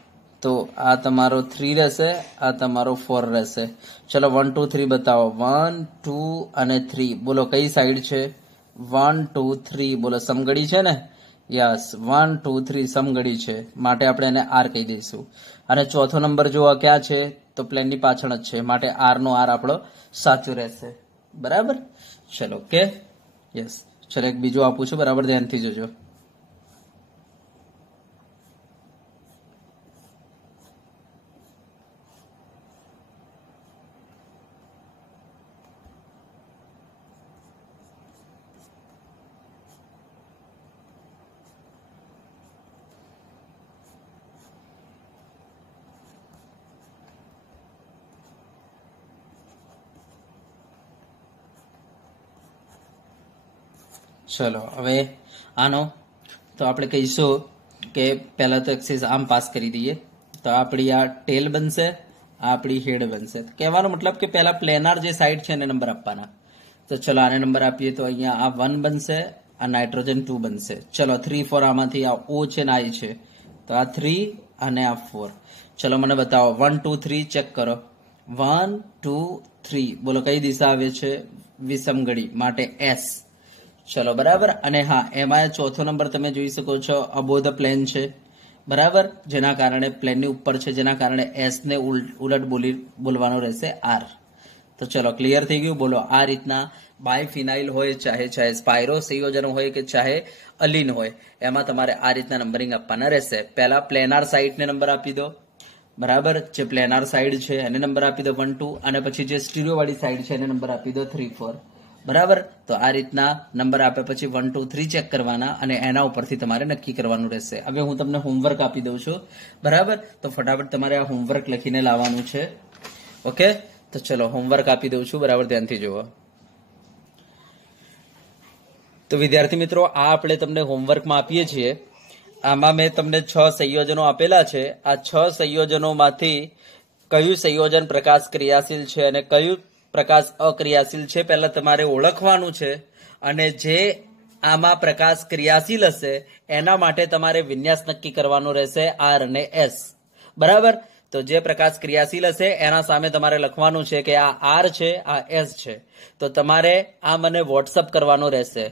તો આ તમારો 3 રહેશે, આ તમારો 4 રહેશે. ચલો 1 2 3 બતાવો. 1 2 અને 3 બોલો કઈ સાઈડ છે? 1 2 3 બોલો સમગડી છે ને? યસ, 1 2 3 સમગડી છે, માટે આપણે એને આર કહી દઈશું. અને ચોથો નંબર જો ક્યાં છે? તો પ્લેનની પાછળ જ છે, માટે આર નો આર આપણો સાચો રહેશે. બરાબર. ચલો ઓકે, યસ. ચલો એક બીજું આપું છું, બરાબર ધ્યાનથી જોજો. ચલો હવે આનો તો આપણે કહીશું કે પહેલા તો એક્સિસ આમ પાસ કરી દઈએ, તો આપણી આ ટેલ બનશે, આ આપણી હેડ બનશે. કહેવાનો મતલબ કે પહેલા પ્લેનાર જે સાઈડ છે એને નંબર આપવાના. તો ચલો આને નંબર આપીએ તો અહીંયા આ 1 બનશે, આ નાઇટ્રોજન 2 બનશે. ચલો 3 4 આમાંથી આ ઓ છે ને આઈ છે, તો આ 3 અને આ 4. ચલો મને બતાવો 1 2 3 ચેક કરો. 1 2 3 બોલો કઈ દિશા આવે છે? વિષમગડી, માટે એસ. ચલો બરાબર. અને હા, એમાં ચોથો નંબર તમે જોઈ શકો છો અબો ધ પ્લેન છે, બરાબર, જેના કારણે પ્લેનની ઉપર છે, જેના કારણે એસ ને ઉલટ બોલવાનું રહેશે આર. તો ચલો ક્લિયર થઈ ગયું. બોલો આ રીતના બાયફિનાઇલ હોય, ચાહે સ્પાયરો સંયોજન હોય કે ચાહે અલીન હોય, એમાં તમારે આ રીતના નંબરિંગ આપવાના રહેશે. પહેલા પ્લેનાર સાઈડને નંબર આપી દો, બરાબર, જે પ્લેનાર સાઈડ છે એને નંબર આપી દો 1 2, અને પછી જે સ્ટીરિયો વાળી સાઈડ છે એને નંબર આપી દો 3 4. બરાબર. તો આ રીતના નંબર આપ્યા પછી 1 2 3 ચેક કરવાના અને એના ઉપરથી તમારે નક્કી કરવાનું રહેશે. હવે હું તમને હોમવર્ક આપી દઉં છું, બરાબર, તો ફટાફટ તમારે આ હોમવર્ક લખીને લાવવાનું છે. ઓકે, તો ચલો હોમવર્ક આપી દઉં છું, બરાબર ધ્યાનથી જુઓ. તો વિદ્યાર્થી મિત્રો, આ આપણે તમને હોમવર્કમાં આપીએ છીએ. આમાં મેં તમને 6 સંયોજનો આપેલા છે. આ 6 સંયોજનોમાંથી કયું સંયોજન પ્રકાશ ક્રિયાશીલ છે અને કયું પ્રકાશ અક્રિયાશીલ છે પહેલા તમારે ઓળખવાનું છે. અને જે આમાં પ્રકાશ ક્રિયાશીલ હશે એના માટે તમારે વિન્યાસ નક્કી કરવાનું રહેશે, આર અને એસ. બરાબર. તો જે પ્રકાશ ક્રિયાશીલ હશે એના સામે તમારે લખવાનું છે કે આ આર છે, આ એસ છે. તો તમારે આ મને વોટ્સઅપ કરવાનું રહેશે,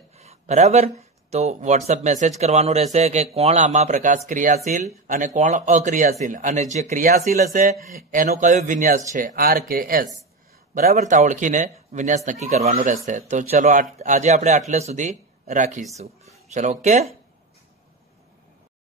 બરાબર. તો વોટ્સઅપ મેસેજ કરવાનું રહેશે કે કોણ આમાં પ્રકાશ ક્રિયાશીલ અને કોણ અક્રિયાશીલ, અને જે ક્રિયાશીલ હશે એનો કયો વિન્યાસ છે, આર કે એસ. બરાબર. તા ઓળખીને વિન્યાસ નક્કી કરવાનું રહેશે. તો ચલો આજે આપણે આટલે સુધી રાખીશું. ચલો ઓકે.